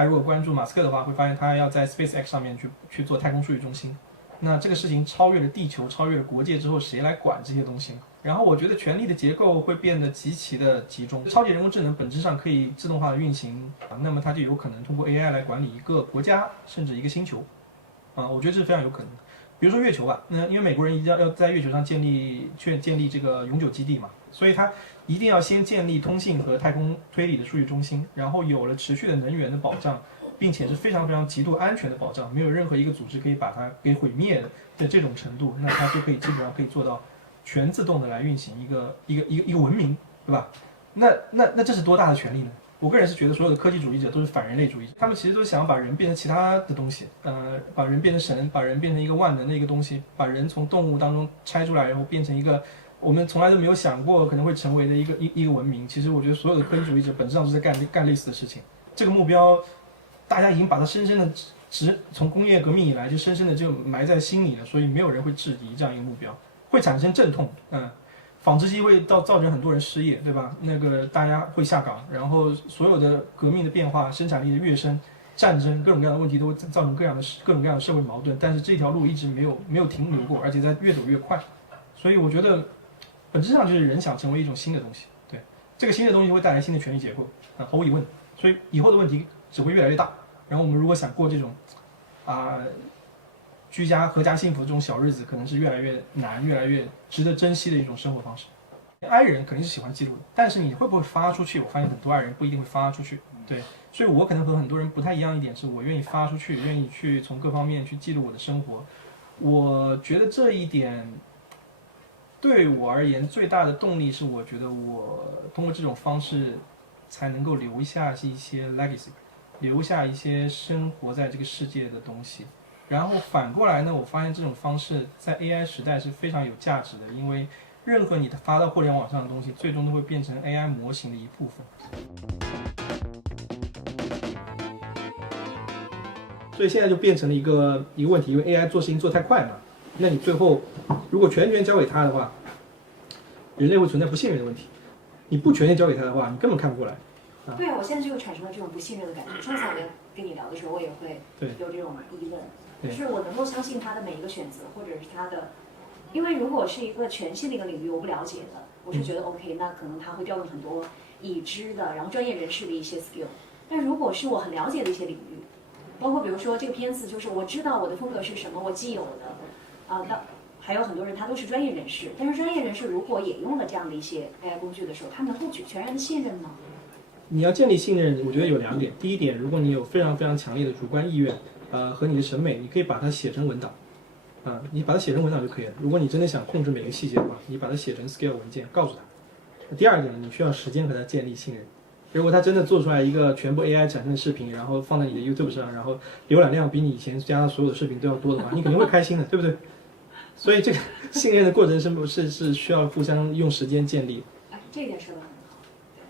大家如果關注馬斯克的話，會發現他要在 SpaceX 上面去做太空數據中心。那這個事情超越了地球，超越了國界之後，誰來管這些東西？然後我覺得權力的結構會變得極其的集中。超級人工智能本質上可以自動化的運行，那麼它就有可能通過 AI 來管理一個國家，甚至一個星球。我觉得這是非常有可能的。比如說月球吧，因為美國人一定要在月球上建立這個永久基地嘛，所以他一定要先建立通信和太空推理的數据中心，然後有了持續的能源的保障，並且是非常非常极度安全的保障，沒有任何一個組織可以把它給毀滅的這種程度，那它就可以基本上可以做到全自動的來運行一個文明，對吧？那這是多大的權利呢？我個人是覺得所有的科技主義者都是反人類主義者，他們其實都想把人变成其他的東西，把人变成神，把人变成一個萬能的一個東西，把人從動物當中拆出來，然後變成一個我們從來都沒有想過可能會成為的一個文明。其實我覺得所有的科技主義者本質上是在幹類似的事情。這個目標，大家已經把它深深的從工業革命以來就深深的就埋在心裡了，所以沒有人會質疑這樣一個目標，會產生陣痛，紡織機會造成很多人失業，對吧？那個大家會下崗，然後所有的革命的變化，生產力的躍升，戰爭各種各樣的問題都會造成各種各樣的社會矛盾，但是這條路一直沒有停留過，而且在越走越快。所以我覺得本質上就是人想成為一種新的東西，對，這個新的東西會帶來新的權力結構，毫無疑問。所以以後的問題只會越來越大。然後我們如果想過這種居家闔家幸福的這種小日子，可能是越來越難，越來越值得珍惜的一種生活方式。I 人肯定是喜歡記錄的，但是你會不會發出去？我发现很多I人不一定會發出去。对，所以我可能和很多人不太一樣一點，是我願意發出去，願意去從各方面去記錄我的生活。我覺得這一點對我而言最大的動力是，我覺得我通過這種方式才能夠留下一些 legacy， 留下一些生活在這個世界的東西。然後反過來呢，我發現這種方式在 AI 時代是非常有價值的，因為任何你發到互聯網上的東西，最終都會變成 AI 模型的一部分。所以現在就變成了一個問題，因為 AI 做事情做太快嘛，那你最後如果全權交給它的話，人類會存在不信任的問題。你不全權交給它的話，你根本看不過來。对啊，我現在就產生了這種不信任的感覺。上次我跟你聊的時候，我也會有這種疑問。就是我能夠相信他的每一個選擇，或者是他的，因為如果是一個全新的一個領域，我不了解的，我是覺得 OK，那可能他會調用很多已知的，然後專業人士的一些 skill。但如果是我很了解的一些領域，包括比如說這個片子，就是我知道我的風格是什麼，我既有的，那還有很多人他都是專業人士，但是專業人士如果也用了這樣的一些 AI 工具的時候，他能夠全然的信任嗎？你要建立信任，我覺得有兩點。第一點，如果你有非常非常強烈的主觀意願。和你的審美，你可以把它寫成文檔，你把它寫成文檔就可以了。如果你真的想控制每個細節的話，你把它寫成 scale 文件，告訴他。第二點呢，你需要時間和他建立信任。如果他真的做出來一個全部 AI 產生的視頻，然後放在你的 YouTube 上，然後瀏覽量比你以前加的所有的視頻都要多的話，你肯定會開心的，對不對？所以這個信任的過程是需要互相用時間建立的。這點說得很好。對，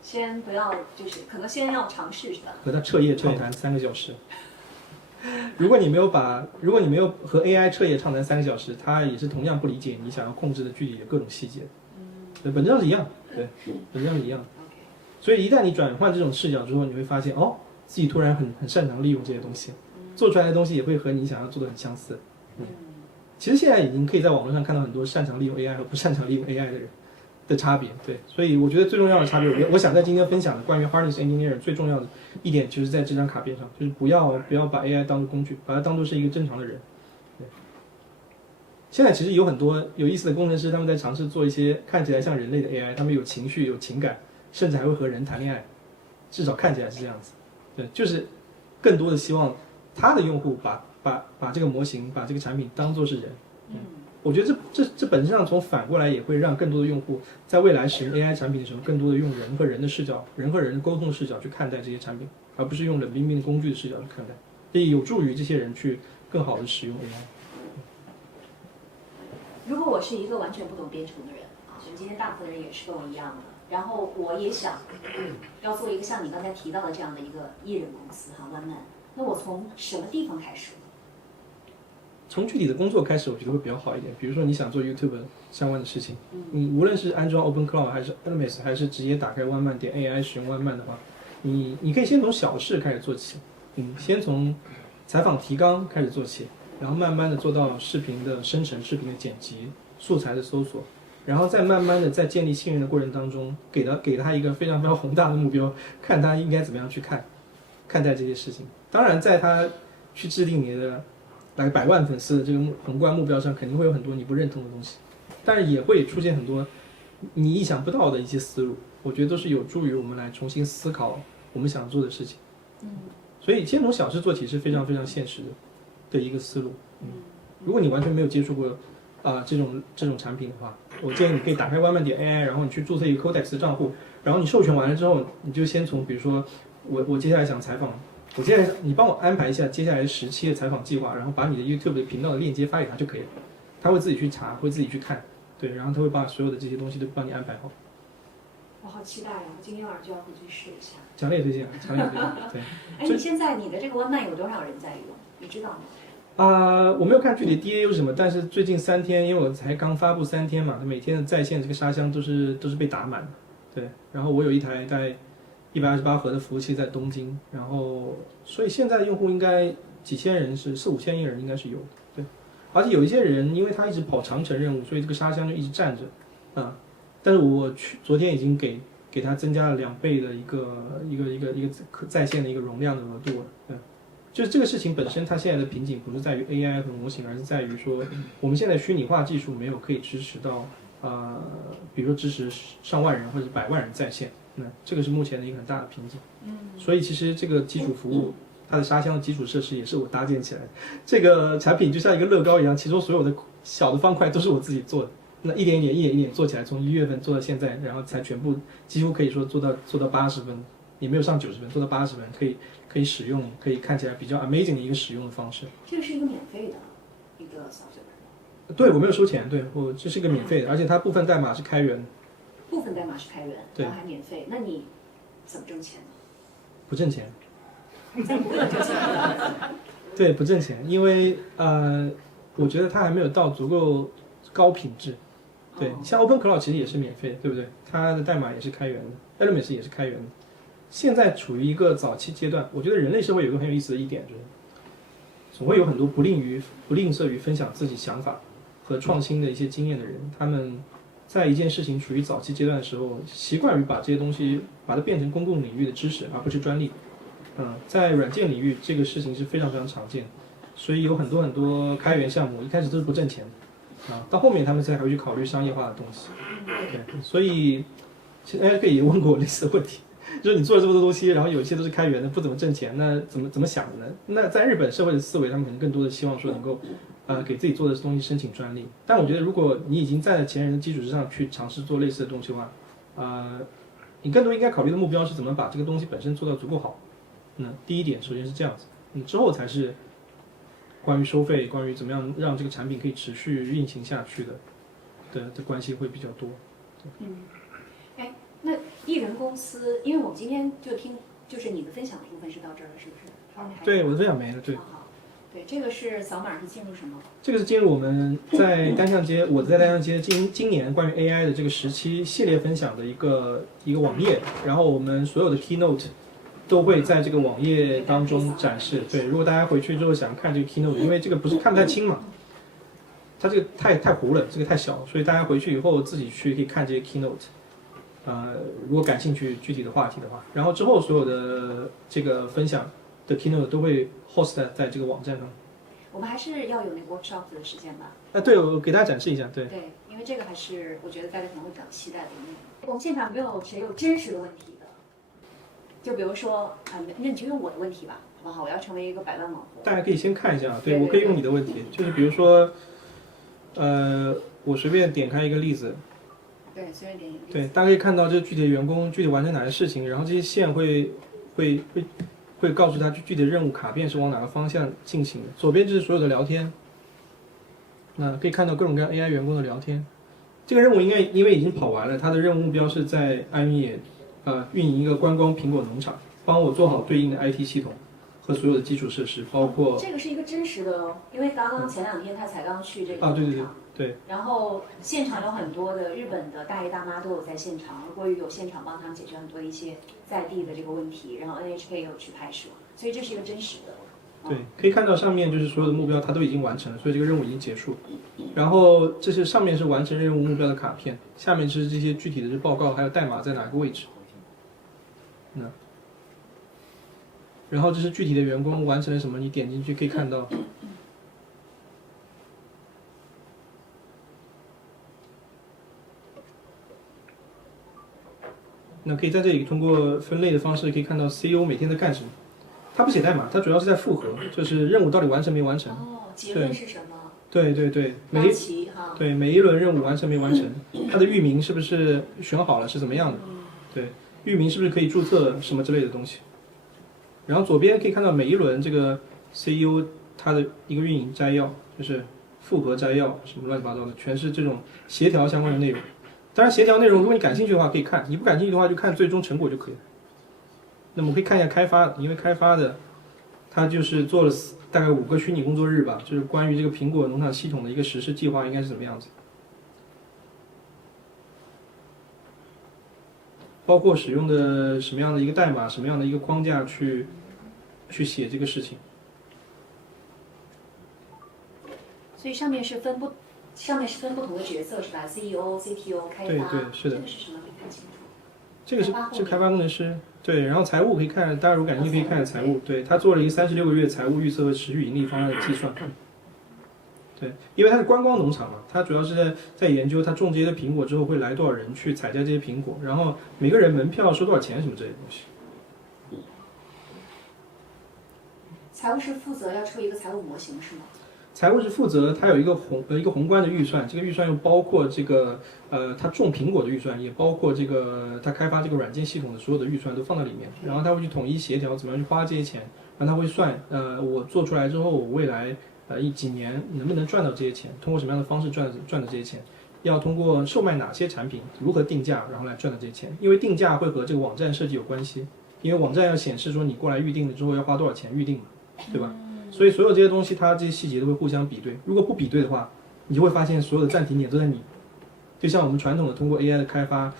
先不要，就是可能先要嘗試，是吧？和他徹夜談3個小時。如果你沒有和 AI 徹夜暢談3個小時，他也是同樣不理解你想要控制的具體的各種細節。對，本質上是一樣，對，本質上是一樣。所以一旦你轉換這種視角之後，你會發現自己突然很擅長利用這些東西，做出來的東西也會和你想要做的很相似。其實現在已經可以在網絡上看到很多擅長利用 AI 和不擅長利用 AI 的人的差別。对，所以我覺得最重要的差別，我想在今天分享的關於 Harness Engineer 最重要的一點，就是在這張卡片上，就是不要把 AI 當作工具，把它當作是一個正常的人。對，現在其實有很多有意思的工程師，他們在嘗試做一些看起來像人類的 AI， 他們有情緒、有情感，甚至還會和人談戀愛，至少看起來是這樣子。对，就是更多的希望他的用戶把這個模型、把這個產品當作是人。我覺得這本質上從反過來也會讓更多的用戶在未來使用 AI 產品的時候，更多的用人和人的視角、人和人的溝通的視角去看待這些產品，而不是用冷冰冰的工具的視角去看待，這有助於這些人去更好的使用 AI。如果我是一個完全不懂編程的人我們今天大部分人也是跟我一樣的，然後我也想要做一個像你剛才提到的這樣的一個藝人公司One Man，那我從什麼地方開始？從具體的工作開始，我覺得會比較好一點。比如說你想做 YouTube 相關的事情，你無論是安裝 OpenCloud 還是 LMS， 還是直接打開 OneMan.ai 使用 OneMan 的話，你可以先從小事開始做起，先從採訪提綱開始做起，然後慢慢的做到視頻的生成、視頻的剪輯、素材的搜索，然後再慢慢的在建立信任的过程當中，給他一個非常非常宏大的目標，看他應該怎麼樣去看待這些事情。當然，在他去制定你的來100萬粉絲的這個宏觀目標上，肯定會有很多你不認同的東西，但是也會出現很多你意想不到的一些思路，我覺得都是有助於我們來重新思考我們想做的事情。所以先從小事做起是非常非常現實的一個思路。如果你完全沒有接觸過這種產品的話，我建議你可以打開100.ai，然後你去注冊一個 Codex 的賬戶，然後你授權完了之後，你就先從比如說我接下來想採訪，你幫我安排一下接下来10期的採訪計劃，然後把你的 YouTube 的頻道的鏈接發給他就可以了，他會自己去查，會自己去看，對，然後他會把所有的這些東西都幫你安排好。我好期待啊！我今天晚上就要回去試一下。強烈推薦，强烈推薦。对。哎，你现在你的这个 One Man 有多少人在用？你知道吗？我没有看具体 DAU 是什麼，但是最近3天，因為我才剛發布3天嘛，每天的在線這個沙箱都是被打滿的。對，然後我有一台帶128核的服務器在東京，然後所以現在的用戶應該幾千人是4、5千人應該是有的。對，而且有一些人因為他一直跑長程任務，所以這個沙箱就一直站着但是我昨天已經給他增加了2倍的一個在線的一個容量的額度了。對，就是這個事情本身，它現在的瓶頸不是在於 AI 和模型，而是在於說我們現在虛擬化技術沒有可以支持到比如說支持上萬人或者100萬人在線，那這個是目前的一個很大的瓶頸。所以其實這個基礎服務，它的沙箱的基礎設施也是我搭建起來的。這個產品就像一個樂高一樣，其中所有的小的方塊都是我自己做的。那一點一點做起來，從1月份做到現在，然後才全部幾乎可以說做到80分，也沒有上90分，做到80分，可以使用，可以看起來比較 amazing 的一個使用的方式。這個是一個免費的一個小嘴本。對，我沒有收錢，對，這是一個免費的，而且它部分代碼是開源的。部分代碼是開源，對，然後還免費，那你怎麼掙錢呢？不掙錢。對，不掙錢，因為我覺得它還沒有到足夠高品質。對，像 OpenCloud 其實也是免費的，對不對？它的代碼也是開源的 ，Elements 也是開源的。現在處於一個早期階段，我覺得人類社會有一個很有意思的一點，就是總會有很多不吝嗇於分享自己想法和創新的一些經驗的人，他們在一件事情處於早期階段的時候，習慣於把這些東西把它變成公共領域的知識，而不是專利。在軟件領域，這個事情是非常非常常見的，所以有很多開源項目一開始都是不掙錢的。到後面他們才會去考慮商業化的東西。對，所以其實大家可以也問過我類似的問題，就是你做了這麼多東西，然後有一些都是開源的，不怎麼掙錢，那怎麼想的呢？那在日本社會的思維，他們可能更多的希望說能夠給自己做的東西申請專利。但我覺得如果你已經站在前人的基礎之上去嘗試做類似的東西的話，你更多應該考慮的目標是怎麼把這個東西本身做到足夠好。第一點首先是這樣子，之後才是關於收費，關於怎麼樣讓這個產品可以持續運行下去的關係會比較多。那藝人公司，因為我們今天就聽，就是你的分享的部分是到這兒了，是不是？對，我的分享沒了。對。對，這個是掃碼是進入什麼？這個是進入我們在單向街，我在單向街今年關於 AI 的這個10期系列分享的一個網頁，然後我們所有的 keynote 都會在這個網頁當中展示。對，如果大家回去之後想看這個 keynote，因為這個不是看不太清嘛，它這個太糊了，這個太小，所以大家回去以後自己去可以看這些 keynote。如果感興趣具體的話題的話，然後之後所有的這個分享的 keynote 都會 host 在這個網站上。我們還是要有那個 workshop 的時間吧？對，我給大家展示一下。對，因為這個還是我覺得大家可能會比較期待的一面。我們現場沒有誰有真實的問題的，就比如說那你就用我的問題吧，好不好？我要成為一個100萬網紅。大家可以先看一下，對，我可以用你的問題，就是比如說，我隨便點開一個例子。對，隨便點一個例子。對，大家可以看到這具體的員工具體完成哪些事情，然後這些線會告訴他具體的任務卡片是往哪個方向進行的。左邊就是所有的聊天，可以看到各種各樣 AI 員工的聊天。這個任務因為已經跑完了，它的任務目標是在安野運營一個觀光蘋果農場，幫我做好對應的 IT 系統。和所有的基礎設施，包括这個是一個真實的哦，因為剛剛前2天他才剛去這個啊，對，然後現場有很多的日本的大爺大媽都有在現場，郭宇有現場幫他們解決很多一些在地的這個問題，然後 NHK 也有去拍攝，所以這是一個真實的。對，可以看到上面就是所有的目標它都已經完成了，所以這個任務已經結束。然後這些上面是完成任務目標的卡片，下面是這些具體的報告，還有代碼在哪個位置。然後這是具體的員工完成了什麼，你點進去可以看到。那可以在這裡通過分類的方式可以看到 CEO 每天在幹什麼。他不寫代碼，他主要是在複核，就是任務到底完成沒完成。哦，結論是什麼？對，每一輪任務完成沒完成，它的域名是不是選好了，是怎麼樣的？對，域名是不是可以注冊什麼之類的東西。然後左邊可以看到每一輪這個 CEO 它的一個運營摘要，就是複核摘要什麼亂七八糟的，全是這種協調相關的內容。當然協調內容如果你感興趣的話可以看，你不感興趣的話就看最終成果就可以了。那麼我可以看一下開發的，因為開發的它就是做了大概5個虛擬工作日吧，就是關於這個蘋果農場系統的一個實施計劃應該是怎麼樣子，包括使用的什麼樣的一個代碼，什麼樣的一個框架去寫這個事情。所以上面是分不同的角色是吧 ？CEO、CTO、開發，对，是的。這個是什麼？沒看清楚。這個是開發工程師，對，然後財務可以看，大家如果感興趣可以看財務，對，他做了一個36個月財務預測和持續盈利方案的計算，對，因為它是觀光農場嘛，它主要是在研究它種這些蘋果之後會來多少人去採摘這些蘋果，然後每個人門票收多少錢什麼這些東西。財務是負責要出一個財務模型是嗎？財務是負責，它有一個宏觀的預算，這個預算又包括這個它種蘋果的預算，也包括這個它開發這個軟件系統的所有的預算都放到裡面，然後它會去統一協調怎麼樣去花這些錢，然後它會算我做出來之後，我未來幾年能不能賺到這些錢，通過什麼樣的方式賺到這些錢，要通過售賣哪些產品，如何定價，然後來賺到這些錢，因為定價會和這個網站設計有關係，因為網站要顯示說你過來預定了之後要花多少錢預定嘛，對吧？所以所有這些東西，它這些細節都會互相比對。如果不比對的話，你就會發現所有的暫停點都在你。就像我們傳統的通過 AI 的開發，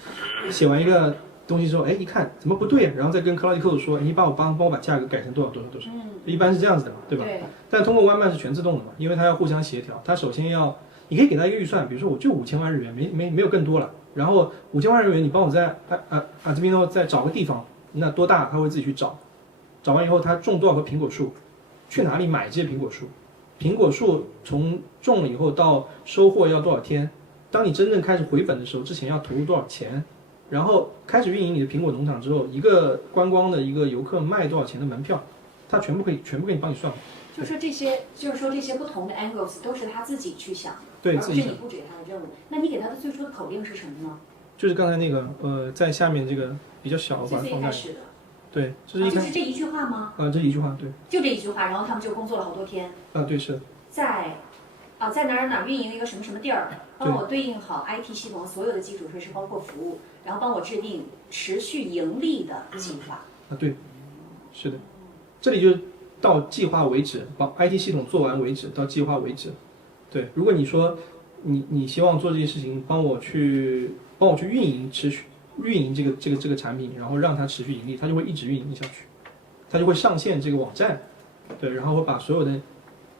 寫完一個東西之後，哎，一看怎麼不對，然後再跟 Claude Code 說，你幫我把價格改成多少。一般是這樣子的嘛，對吧？對。但通過 One-Man 是全自動的嘛，因為它要互相協調。它首先要，你可以給它一個預算，比如說我就5000萬日元，沒有更多了。然後5000萬日元，你幫我在這邊呢再找個地方，那多大他會自己去找，找完以後他種多少棵蘋果樹。去哪裡買這些蘋果樹？蘋果樹從種了以後到收穫要多少天？當你真正開始回本的時候，之前要投入多少錢？然後開始運營你的蘋果農場之後，一個觀光的一個遊客賣多少錢的門票，他全部給你幫你算。就是說這些不同的 angles 都是他自己去想的，對，而不是你布置他的任務。那你給他的最初的口令是什麼呢？就是剛才那個在下面這個比較小，把它放在。對，就是这一句話嗎？這一句話，對，就這一句話，然後他們就工作了好多天。對，是。在哪兒運營一個什麼什麼地兒，幫我對應好 IT 系統所有的基礎設施，包括服務，然後幫我制定持續盈利的計劃。對，是的，這裡就到計劃為止，把 IT 系統做完為止，到計劃為止。對，如果你說你希望做這些事情，幫我去運營持續。運營這個產品，然後讓它持續盈利，它就會一直運營下去，它就會上線這個網站，對，然後會把所有的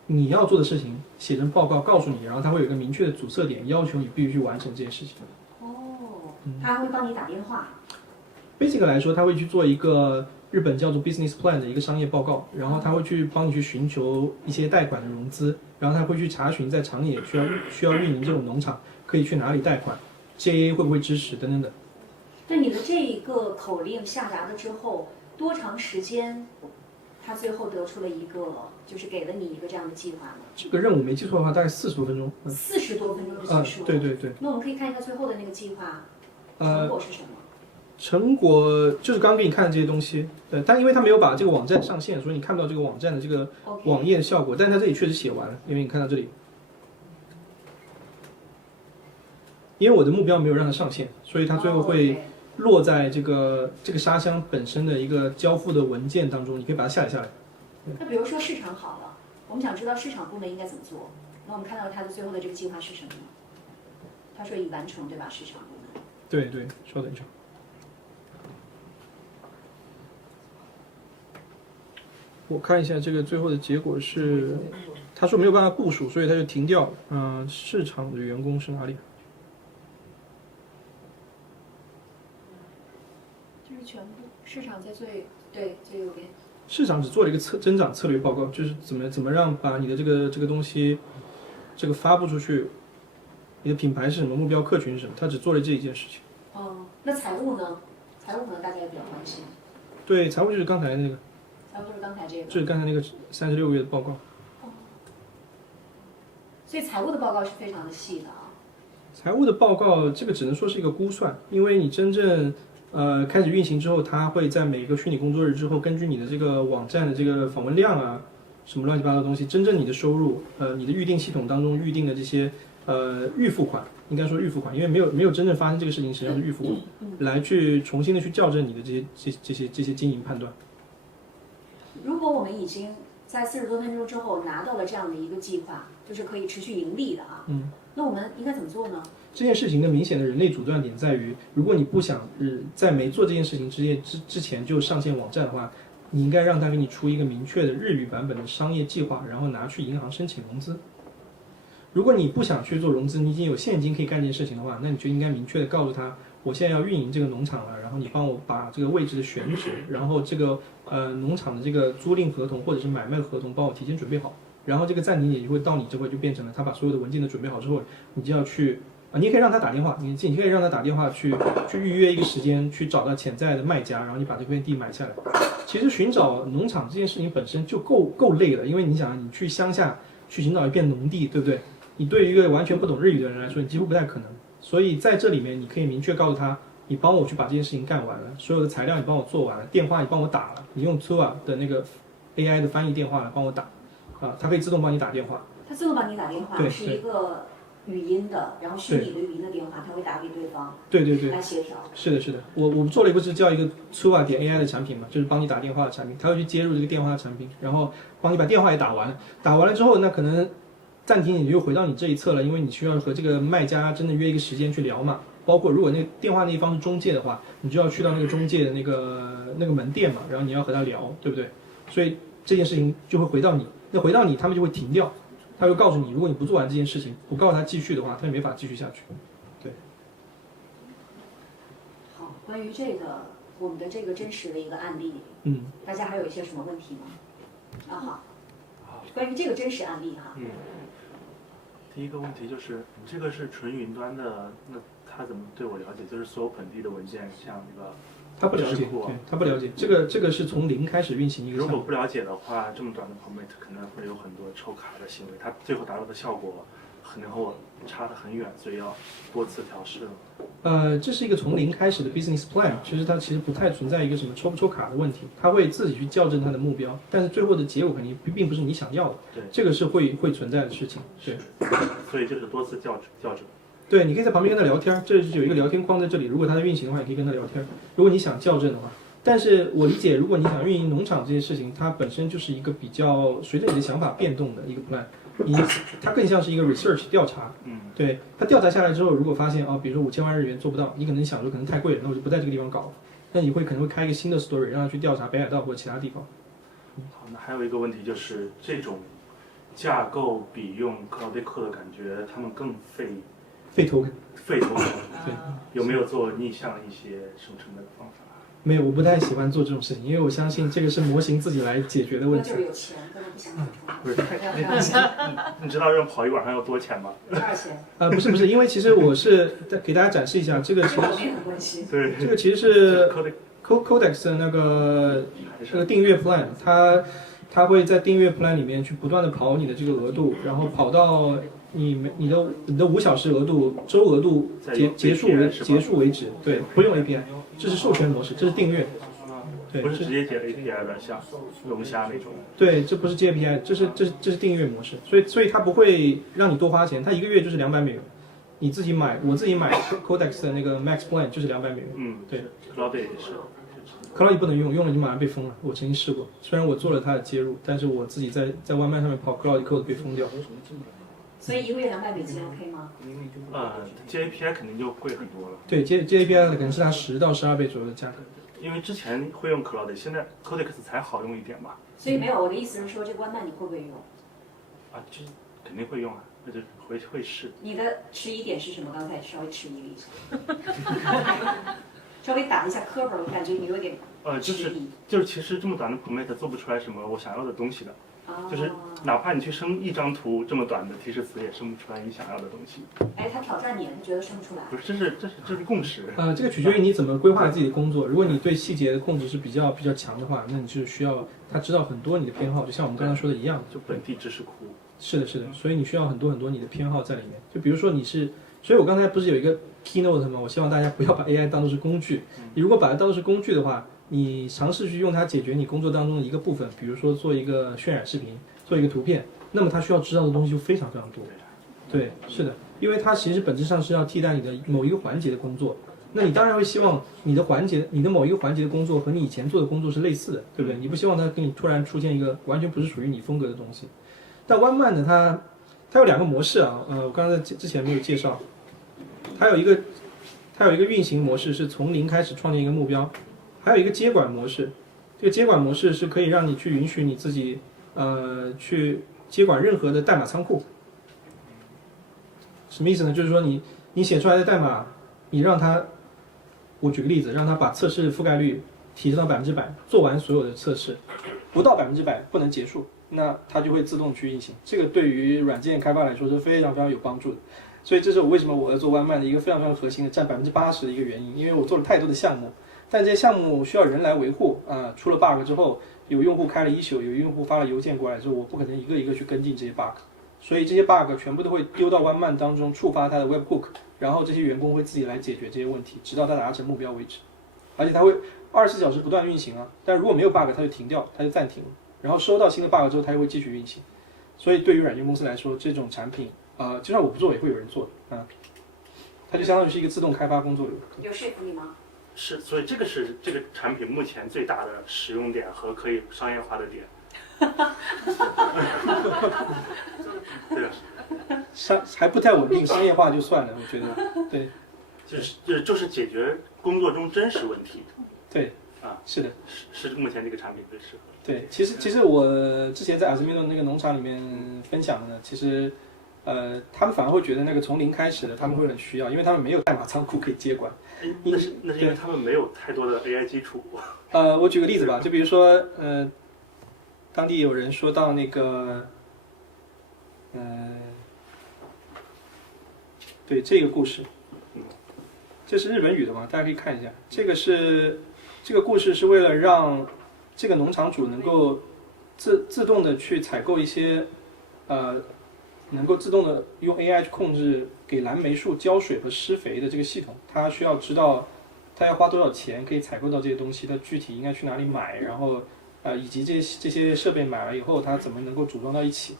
你要做的事情寫成報告告訴你，然後它會有一個明確的阻塞點，要求你必須去完成這件事情。他還會幫你打電話。Basic 來說，他會去做一個日本叫做 Business Plan 的一個商業報告，然後他會去幫你去尋求一些貸款的融資，然後他會去查詢在長野需要運營這種農場可以去哪裡貸款 ，JA 會不會支持等等等。對你的這個口令下達了之後，多長時間，他最後得出了一個，就是給了你一個這樣的計劃呢？這個任務沒記錯的話，大概40多分鐘。40多分鐘就結束了。對。那我們可以看一下最後的那個計劃，成果是什麼？成果就是剛剛給你看的這些東西，對，但因為他沒有把這個網站上線，所以你看不到這個網站的這個網頁的效果。但是他這裡確實寫完了，因為你看到這裡。因為我的目標沒有讓它上線，所以它最後會落在這個沙箱本身的一個交付的文件當中，你可以把它下載下來，那比如说市场好了，我们想知道市场部门应该怎么做，那我们看到他的最后的这个計劃是什麼呢？他說已完成，對吧？市場部門。對對，稍等一下。我看一下這個最後的結果是，他說沒有辦法部署，所以他就停掉了。市場的員工是哪裡？就是全部市場在最右邊。市場只做了一個增長策略報告，就是怎麼讓把你的這個東西這個發布出去，你的品牌是什麼，目標客群是什麼，他只做了這一件事情。哦，那財務呢？財務可能大家也比較關心。對，財務就是剛才那個。財務就是剛才這個。就是剛才那個36個月的報告。所以財務的報告是非常的細的啊。財務的報告，這個只能說是一個估算，因為你真正開始運行之後，它會在每個虛擬工作日之後，根據你的這個網站的這個訪問量啊，什麼亂七八糟的東西，真正你的收入，你的預定系統當中預定的這些預付款，應該說預付款，因為沒有真正發生這個事情，實際上是預付款，來去重新的去校正你的這些經營判斷。如果我們已經在40多分鐘之後拿到了這樣的一個計劃，就是可以持續盈利的啊，那我們應該怎麼做呢？這件事情的明顯的人類阻斷點在於，如果你不想在沒做這件事情之前就上線網站的話，你應該讓他給你出一個明確的日語版本的商業計劃，然後拿去銀行申請融資。如果你不想去做融資，你已經有現金可以幹這件事情的話，那你就應該明確的告訴他，我現在要運營這個農場了，然後你幫我把這個位置的選址，然後這個農場的這個租賃合同或者是買賣合同幫我提前準備好，然後這個暫停點就會到你這會就變成了他把所有的文件都準備好之後，你就要去你也可以讓他打電話，你可以讓他打電話去預約一個時間，去找到潛在的賣家，然後你把這片地買下來。其實尋找農場這件事情本身就夠累了，因為你想你去鄉下去尋找一片農地，對不對？你對於一個完全不懂日語的人來說，你幾乎不太可能。所以在這裡面，你可以明確告訴他，你幫我去把這件事情幹完了，所有的材料你幫我做完了，電話你幫我打了，你用 Tua 的那個 AI 的翻譯電話來幫我打，它可以自動幫你打電話。它自動幫你打電話，對，是一個語音的，然後虛擬的語音的電話，它會打給對方，對，來協調。是的，是的，我們做了一個是叫一個 Tua 點 AI 的產品嘛，就是幫你打電話的產品，它會去接入這個電話的產品，然後幫你把電話也打完了，打完了之後，那可能暫停你就回到你這一側了，因為你需要和這個賣家真的約一個時間去聊嘛。包括如果那個電話那一方是中介的話，你就要去到那個中介的那個門店嘛，然後你要和他聊，對不對？所以這件事情就會回到你，那回到你，他們就會停掉，他會告訴你，如果你不做完這件事情，不告訴他繼續的話，他也沒法繼續下去。對。好，關於這個我們的這個真實的一個案例，大家還有一些什麼問題嗎？好，關於這個真實案例哈。第一個問題就是，你這個是純雲端的，那他怎麼對我了解？就是所有本地的文件，像那個他不了解，對，他不了解。這個是從零開始運行一個項目。如果不了解的話，這麼短的 permit 可能會有很多抽卡的行為，它最後達到的效果可能和我差得很遠，所以要多次調試。這是一個從零開始的 business plan，其實它其實不太存在一個什麼抽不抽卡的問題，它會自己去校正它的目標，但是最後的結果肯定並不是你想要的。對，這個是會存在的事情。對，所以就是多次校正。對，你可以在旁邊跟他聊天，這有一個聊天框在這裡，如果它在運行的話，你可以跟他聊天。如果你想校正的話，但是我理解，如果你想運營農場這件事情，它本身就是一個比較隨着你的想法變動的一個 plan。它更像是一個 research 調查，對，它調查下來之後，如果發現比如說5000萬日元做不到，你可能想說可能太貴了，那我就不在這個地方搞了，那你可能會開一個新的 story，讓他去調查北海道或者其他地方。好，那還有一個問題就是這種架構比用 Cloud Code 的感覺，他們更費頭根。對，有沒有做逆向一些生成的方法？沒有，我不太喜歡做這種事情，因為我相信這個是模型自己來解決的問題。有錢，根本不想不是，你知道要跑一晚上要多錢嗎？多少錢？不是，因為其實我是給大家展示一下，這個其實對，這個其實是 Codex 的那個訂閱 plan，它會在訂閱 plan 裡面去不斷的跑你的這個額度，然後跑到你的5小時額度、週額度結束為止。對，不用 API。這是授權模式，這是訂閱，對，不是直接接 API 的，像龍蝦那種。對，這不是接 API，這是訂閱模式，所以它不會讓你多花錢，它一個月就是200美元，你自己買，我自己買 Codex 的那個 Max Plan 就是200美元。對 ，Cloud 也是。Cloudy 不能用，用了就馬上被封了。我曾經試過，雖然我做了它的接入，但是我自己在外賣上面跑 Cloudy Code 被封掉。所以1個月200美金 OK 嗎？接 API 肯定就貴很多了。對，接 API 可能是它10到12倍左右的價格。因為之前會用 Cloudy， 現在 Codex 才好用一點吧。所以沒有，我的意思是說，這個 One Man 你會不會用？這肯定會用啊，那就會試。你的遲疑點是什麼？剛才稍微遲疑了一下，稍微打一下磕巴，我感覺你有點遲疑。就是其實這麼短的 commit 做不出來什麼我想要的東西的。就是哪怕你去生一張圖這麼短的提示詞，也生不出來你想要的東西。哎，他挑戰你，他覺得生不出来。不是，這是共識。这个取決於你怎麼規劃自己的工作。如果你對細節的控制是比較強的話，那你就需要他知道很多你的偏好，就像我們剛剛說的一樣，就本地知識庫。是的，所以你需要很多你的偏好在裡面。就比如說所以我剛才不是有一個 keynote 嗎？我希望大家不要把 AI 當作是工具。你如果把它當作是工具的話，你嘗試去用它解決你工作當中的一個部分，比如說做一個渲染視頻，做一個圖片，那麼它需要知道的東西就非常非常多。對，是的，因為它其實本質上是要替代你的某一個環節的工作。那你當然會希望你的某一個環節的工作和你以前做的工作是類似的，對不對？你不希望它給你突然出現一個完全不是屬於你風格的東西。但 One Man 呢，它有2個模式啊，我剛才之前沒有介紹，它有一個運行模式是從零開始創建一個目標。還有一個接管模式，這個接管模式是可以讓你去允許你自己，去接管任何的代碼倉庫。什麼意思呢？就是說你寫出來的代碼，你讓它，我舉個例子，讓它把測試覆蓋率提升到100%，做完所有的測試，不到100%不能結束，那它就會自動去運行。這個對於軟件開發來說是非常非常有幫助的。所以這是我為什麼我要做 One Man 的一個非常非常核心的，佔80%的一個原因，因為我做了太多的項目。但這些項目需要人來維護啊，出了 bug 之後，有用戶開了issue，有用戶發了郵件過來之後，我不可能一個一個去跟進這些 bug，所以這些 bug 全部都會丟到 One Man 當中，觸發它的 webhook，然後這些員工會自己來解決這些問題，直到它達成目標為止。而且它會24小時不斷運行啊，但如果沒有 bug，它就停掉，它就暫停，然後收到新的 bug 之後，它又會繼續運行。所以對於軟件公司來說，這種產品就算我不做，也會有人做啊，它就相當於是一個自動開發工作流。有說服你嗎？是，所以這個是這個產品目前最大的使用點和可以商業化的點。對啊，還不太穩定，商業化就算了，我覺得。對，就是解決工作中真實問題。對啊，是的，是目前這個產品最適合。對，其實我之前在阿茲米諾那個農場裡面分享的呢，其實。他們反而會覺得那個從零開始的他們會很需要，因為他們沒有代碼倉庫可以接管。那是因為他們沒有太多的 AI 基礎。我舉個例子吧，就比如說當地有人說到那個對這個故事，這是日本語的嘛，大家可以看一下。這個故事是為了讓這個農場主能夠自動的去採購一些能夠自動的用 AI 去控制給藍莓樹澆水和施肥的這個系統，它需要知道它要花多少錢可以採購到這些東西，它具體應該去哪裡買，然後以及這些設備買了以後它怎麼能夠組裝到一起。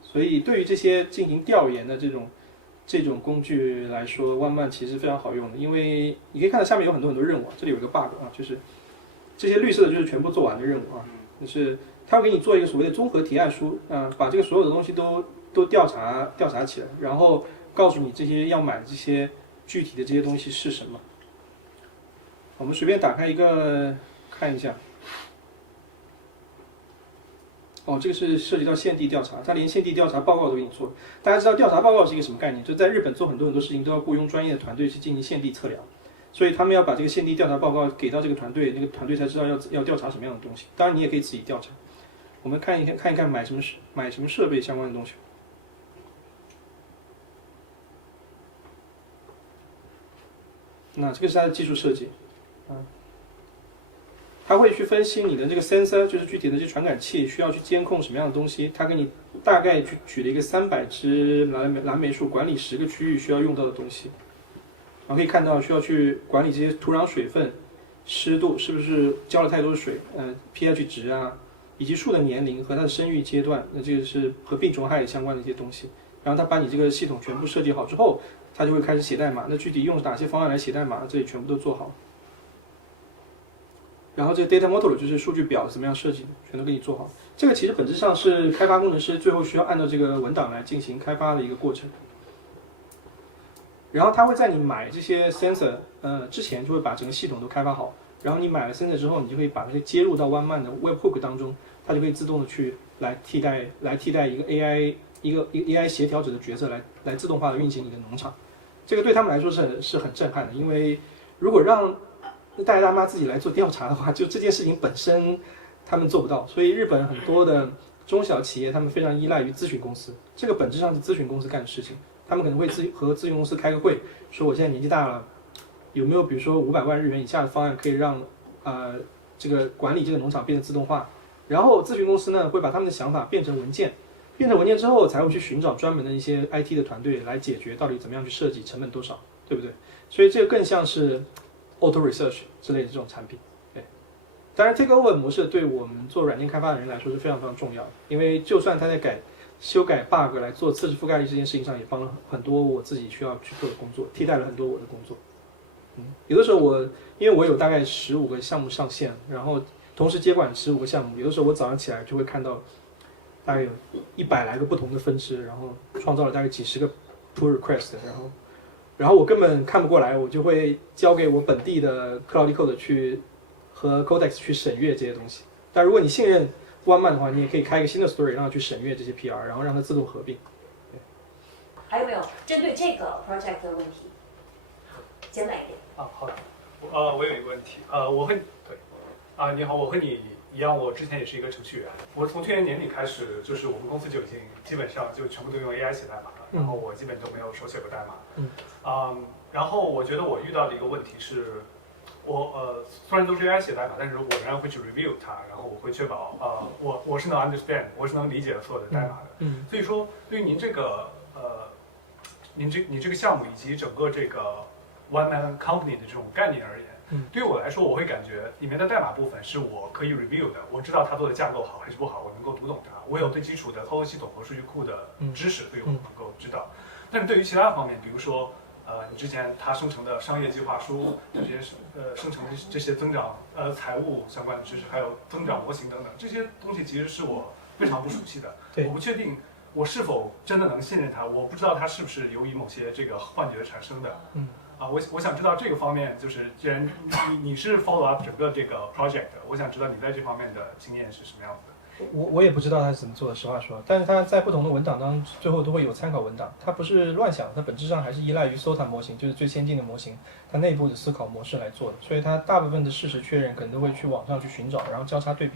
所以對於這些進行調研的這種工具來說，One Man其實非常好用的，因為你可以看到下面有很多任務啊，這裡有個 bug 啊，就是這些綠色的就是全部做完的任務啊，就是它會給你做一個所謂的綜合提案書啊，把這個所有的東西都調查起來，然後告訴你這些要買的這些具體的這些東西是什麼。我們隨便打開一個看一下。哦，這個是涉及到現地調查，它連現地調查報告都給你做。大家知道調查報告是一個什麼概念？就在日本做很多事情都要雇傭專業的團隊去進行現地測量，所以他們要把這個現地調查報告給到這個團隊，那個團隊才知道要調查什麼樣的東西。當然你也可以自己調查。我們看一看買什麼設備相關的東西。那這個是它的技術設計，它會去分析你的這個 sensor， 就是具體的這傳感器需要去監控什麼樣的東西。它給你大概去舉了一個300隻藍莓樹管理10個區域需要用到的東西。然後可以看到需要去管理這些土壤水分、濕度，是不是澆了太多水，pH 值啊，以及樹的年齡和它的生育階段，那這個是和病蟲害相關的一些東西。然後它把你這個系統全部設計好之後，它就會開始寫代碼。那具體用哪些方案來寫代碼，這裡全部都做好。然後這個 data model 就是数据表怎麼樣設計，全都給你做好。這個其實本質上是開發工程師最後需要按照這個文檔來進行開发的一個過程。然後他会在你買這些 sensor 之前就會把整個系統都開發好，然後你買了 sensor 之後，你就可以把這些接入到 OneMan 的 webhook 當中，它就可以自動的去來替代一個 AI 一個 AI 協調者的角色來自動化的運行你的農場。這個對他們來說是很震撼的，因為如果讓大爺大媽自己來做調查的話，就這件事情本身他們做不到，所以日本很多的中小企業他們非常依賴於諮詢公司，這個本質上是諮詢公司幹的事情。他們可能会和咨询公司開個會，說我現在年紀大了，有沒有比如說500萬日元以下的方案可以讓這個管理這個農場變得自動化？然後諮詢公司呢會把他們的想法變成文件，變成文件之後才會去尋找專門的一些 IT 的團隊來解決到底怎麼樣去設計，成本多少，對不對？所以這個更像是 auto research 之類的這種產品。对，當然 take over 模式對我們做軟件開發的人來說是非常非常重要的，因為就算他在修改 bug 来做次值覆蓋率這件事情上，也帮了很多我自己需要去做的工作，替代了很多我的工作。有的时候因为我有大概15个项目上線，然後同時接管15個項目，有的時候我早上起來就會看到大概有100來個不同的分支，然後創造了大概幾十個 pull request， 然後我根本看不過來，我就會交給我本地的 Cloud Code 去和 Codex 去審閱這些東西。但如果你信任OneMan的話，你也可以開一個新的 story， 讓它去審閱這些 PR， 然後讓它自動合併。還有沒有針對這個 project 的問題？簡短一點。好的。我有一個問題，你好，我和你一樣，我之前也是一個程序員。我從去年年底開始，就是我們公司就已經基本上就全部都用 AI 寫代碼了，然後我基本都沒有手寫過代碼。然後我覺得我遇到的一個問題是，雖然都是 AI 寫代碼，但是我仍然會去 review 它，然後我會確保我是能 understand， 我是能理解所有的代碼的。所以說，對於您這個你這個項目以及整個這個 OneMan Company 的這種概念而言，對於我來說，我會感覺裡面的代碼部分是我可以 review 的，我知道它做的架構好還是不好，我能夠讀懂它，我有最基礎的操作系統和數據庫的知識，所以我能夠知道。但是對於其他方面，比如說你之前它生成的商業計劃書，這些生成的這些增長財務相關的知識，還有增長模型等等，這些東西其實是我非常不熟悉的。我不確定我是否真的能信任它，我不知道它是不是由於某些這個幻覺產生的。我想知道這個方面，就是既然你是 follow up 整個這個 project， 我想知道你在這方面的經驗是什麼樣子的。我也不知道他是怎麼做的，實話說，但是他在不同的文檔當中最後都會有參考文檔，它不是亂想，它本質上還是依賴於 SOTA 模型，就是最先進的模型，它內部的思考模式來做的，所以它大部分的事實確認可能都會去網上去尋找，然後交叉對比，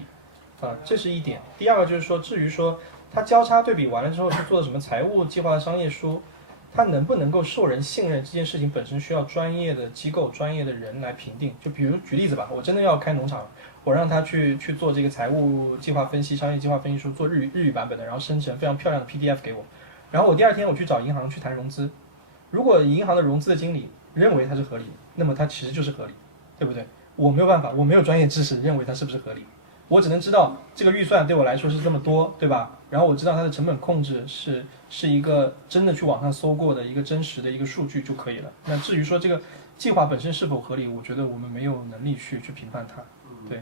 這是一點。第二個就是說，至於說它交叉對比完了之後是做的什麼財務計劃的商業書，它能不能夠受人信任，這件事情本身需要專業的機構、專業的人來評定。就比如舉例子吧，我真的要開農場，我讓他去做這個財務計劃分析、商業計劃分析書，做日語版本的，然後生成非常漂亮的 PDF 給我。然後我第二天我去找銀行去談融資，如果銀行的融資的經理認為它是合理的，那麼它其實就是合理，對不對？我沒有辦法，我沒有專業知識認為它是不是合理，我只能知道這個預算對我來說是這麼多，對吧？然後我知道它的成本控制是一個真的去網上搜過的一個真實的一個數據就可以了。那至於說這個計劃本身是否合理，我覺得我們沒有能力去評判它。對，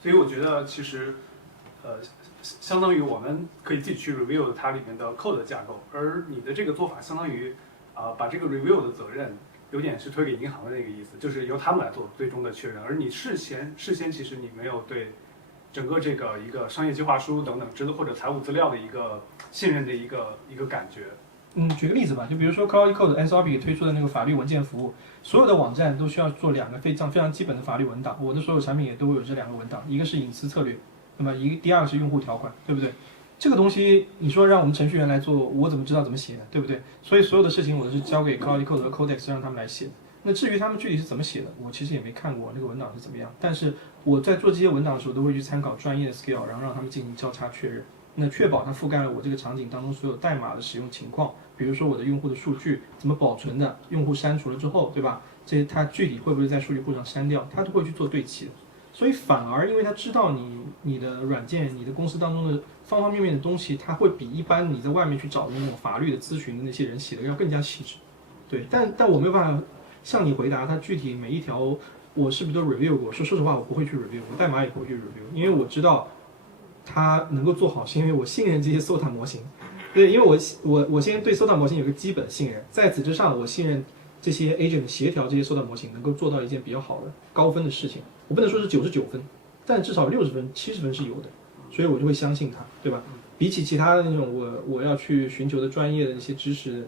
所以我覺得其實相當於我們可以自己去 review 它裡面的 code 的架構，而你的這個做法相當於把這個 review 的責任有點是推給銀行的那個意思，就是由他們來做最終的確認，而你事先其實你沒有對整個這個一個商業計劃書等等或者財務資料的一個信任的一個感覺。舉個例子吧，就比如說 Cloud Code Anthropic 推出的那個法律文件服務，所有的網站都需要做2個非常基本的法律文檔，我的所有產品也都會有這2個文檔，一個是隱私策略，那麼第二個是用戶條款，對不對？這個東西你說讓我們程序員來做，我怎麼知道怎麼寫呢？對不對？所以所有的事情我都是交給 Cloud Code 和 Codex 讓他們來寫。那至於他們具體是怎麼寫的，我其實也沒看過那個文檔是怎麼樣，但是我在做這些文檔的時候都會去參考專業的 skill， 然後讓他們進行交叉確認，那確保它覆蓋了我這個場景當中所有代碼的使用情況，比如說我的用戶的數據怎麼保存的，用戶刪除了之後，對吧？這些它具體會不會在數據庫上刪掉，它都會去做對齊的。所以反而因為他知道你的軟件、你的公司當中的方方面面的東西，它會比一般你在外面去找的那種法律的諮詢的那些人寫的要更加細緻。對，但我沒有辦法向你回答它具體每一條我是不是都 review 过？说實話，我不會去 review， 我代碼也不會去 review， 因為我知道它能夠做好，是因為我信任這些 SOTA 模型。對，因為我先對 SOTA 模型有個基本信任，在此之上，我信任這些 agent 協調這些 SOTA 模型能夠做到一件比較好的高分的事情。我不能說是99分，但至少60分、70分是有的，所以我就會相信它，對吧？比起其他的那種我要去尋求的專業的一些知識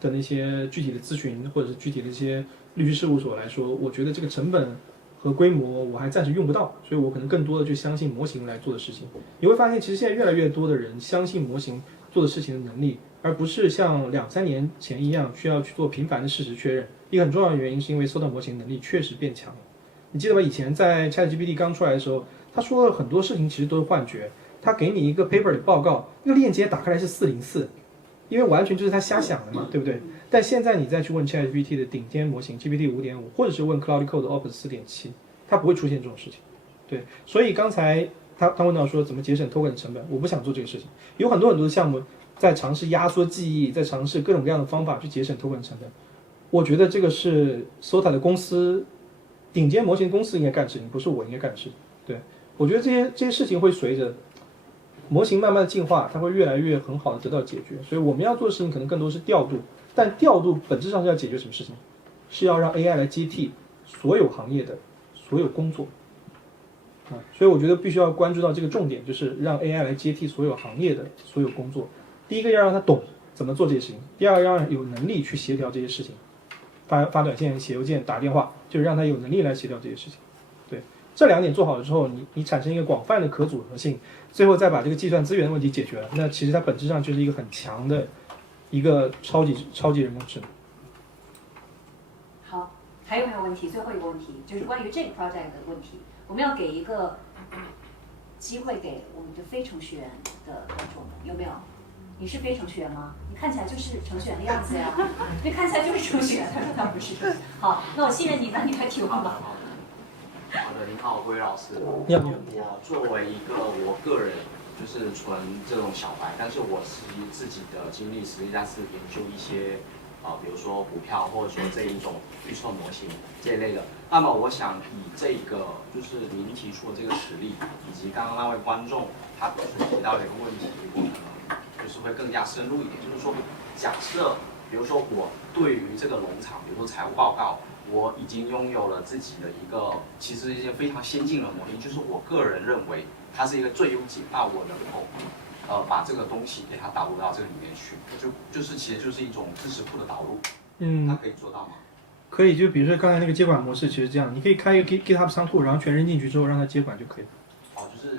的那些具體的諮詢或者是具體的一些律師事務所來說，我覺得這個成本和規模我還暫時用不到，所以我可能更多的去相信模型來做的事情。你會發現，其實現在越來越多的人相信模型做的事情的能力，而不是像2-3年前一樣需要去做頻繁的事實確認。一個很重要的原因是因為SOTA模型能力確實變強了。你記得吧？以前在 ChatGPT 剛出來的時候，他說了很多事情其實都是幻覺。他給你一個 paper 的報告，那個鏈接打開來是404，因為完全就是他瞎想的嘛，對不對？但現在你再去問 ChatGPT 的頂尖模型 GPT 5.5，或者是問 Claude Code 的 Opus 4.7，它不會出現這種事情。對，所以剛才他問到說怎麼節省 token 的成本，我不想做這個事情。有很多的項目在嘗試壓縮記憶，在嘗試各種各樣的方法去節省 token 成本。我覺得這個是 SOTA 的公司，頂尖模型公司應該幹的事情，不是我應該幹的事情。對，我覺得這些事情會隨着模型慢慢的進化，它會越來越很好的得到解決。所以我們要做的事情可能更多是調度，但調度本質上是要解決什麼事情？是要讓 AI 來接替所有行業的所有工作。所以我覺得必須要關注到這個重點，就是讓 AI 來接替所有行業的所有工作。第一個要讓他懂怎麼做這些事情，第二個要讓有能力去協調這些事情，發短信、寫郵件、打電話，就是讓他有能力來協調這些事情。對，這兩點做好了之後，你產生一個廣泛的可組合性，最後再把這個計算資源的問題解決了，那其實它本質上就是一個很強的一個超級人工智能。好，還有沒有問題？最後一個問題就是關於這個 project 的問題，我們要給一個機會給我們的非程序員的觀眾們，有沒有？你是非程序員嗎？你看起来就是程序员的樣子呀，你看起来就是程序员。他說他不是。好，那我信任你，那你快提问吧。好的，您好，郭宇老師。你好。我作為一個我個人就是純這種小白，但是我自己的經歷實際上是研究一些比如說股票或者說這一種預測模型這一類的。那麼我想以這個就是您提出的這個實例，以及剛剛那位觀眾他就是提到的一個問題，我可能就是會更加深入一點，就是說假設比如說我對於這個農場，比如說財務報告，我已經擁有了自己的一個其實一些非常先進的模型，就是我個人認為它是一個最優解，那我能夠把這個東西給它導入到這個裡面去，就是其實就是一種知識庫的導入，它可以做到嗎？可以，就比如說剛才那個接管模式，其實這樣，你可以開一個 GitHub 倉庫，然後全扔進去之後讓它接管就可以了。就是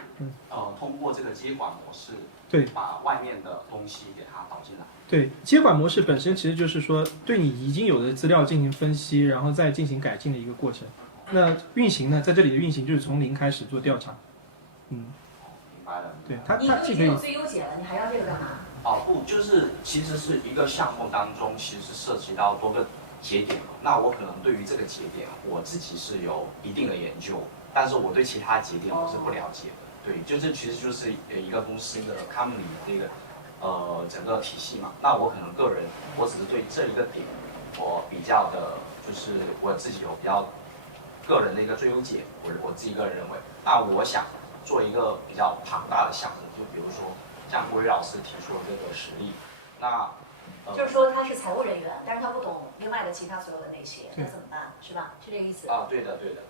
通過這個接管模式，对，把外面的東西給它導進來。對，接管模式本身其實就是說對你已經有的資料進行分析，然後再进行改進的一個過程。那運行呢，在這裡的運行就是從零開始做調查。明白了。對，它你都已經有最優解了，你還要這個幹嘛？不，就是其實是一個項目當中，其實是涉及到多個節點。那我可能對於這個節點，我自己是有一定的研究，但是我對其他節點我是不了解的。对，就是其實就是一個公司的 company 的這個整個體系嘛。那我可能個人，我只是對這一個點，我比較的，就是我自己有比較個人的一個最優解，我自己個人認為。那我想做一個比較龐大的項目，就比如說像郭宇老師提出的這個實例，那就是說他是財務人員，但是他不懂另外的其他所有的那些，那怎麼辦？是吧？是這個意思？對的，對的。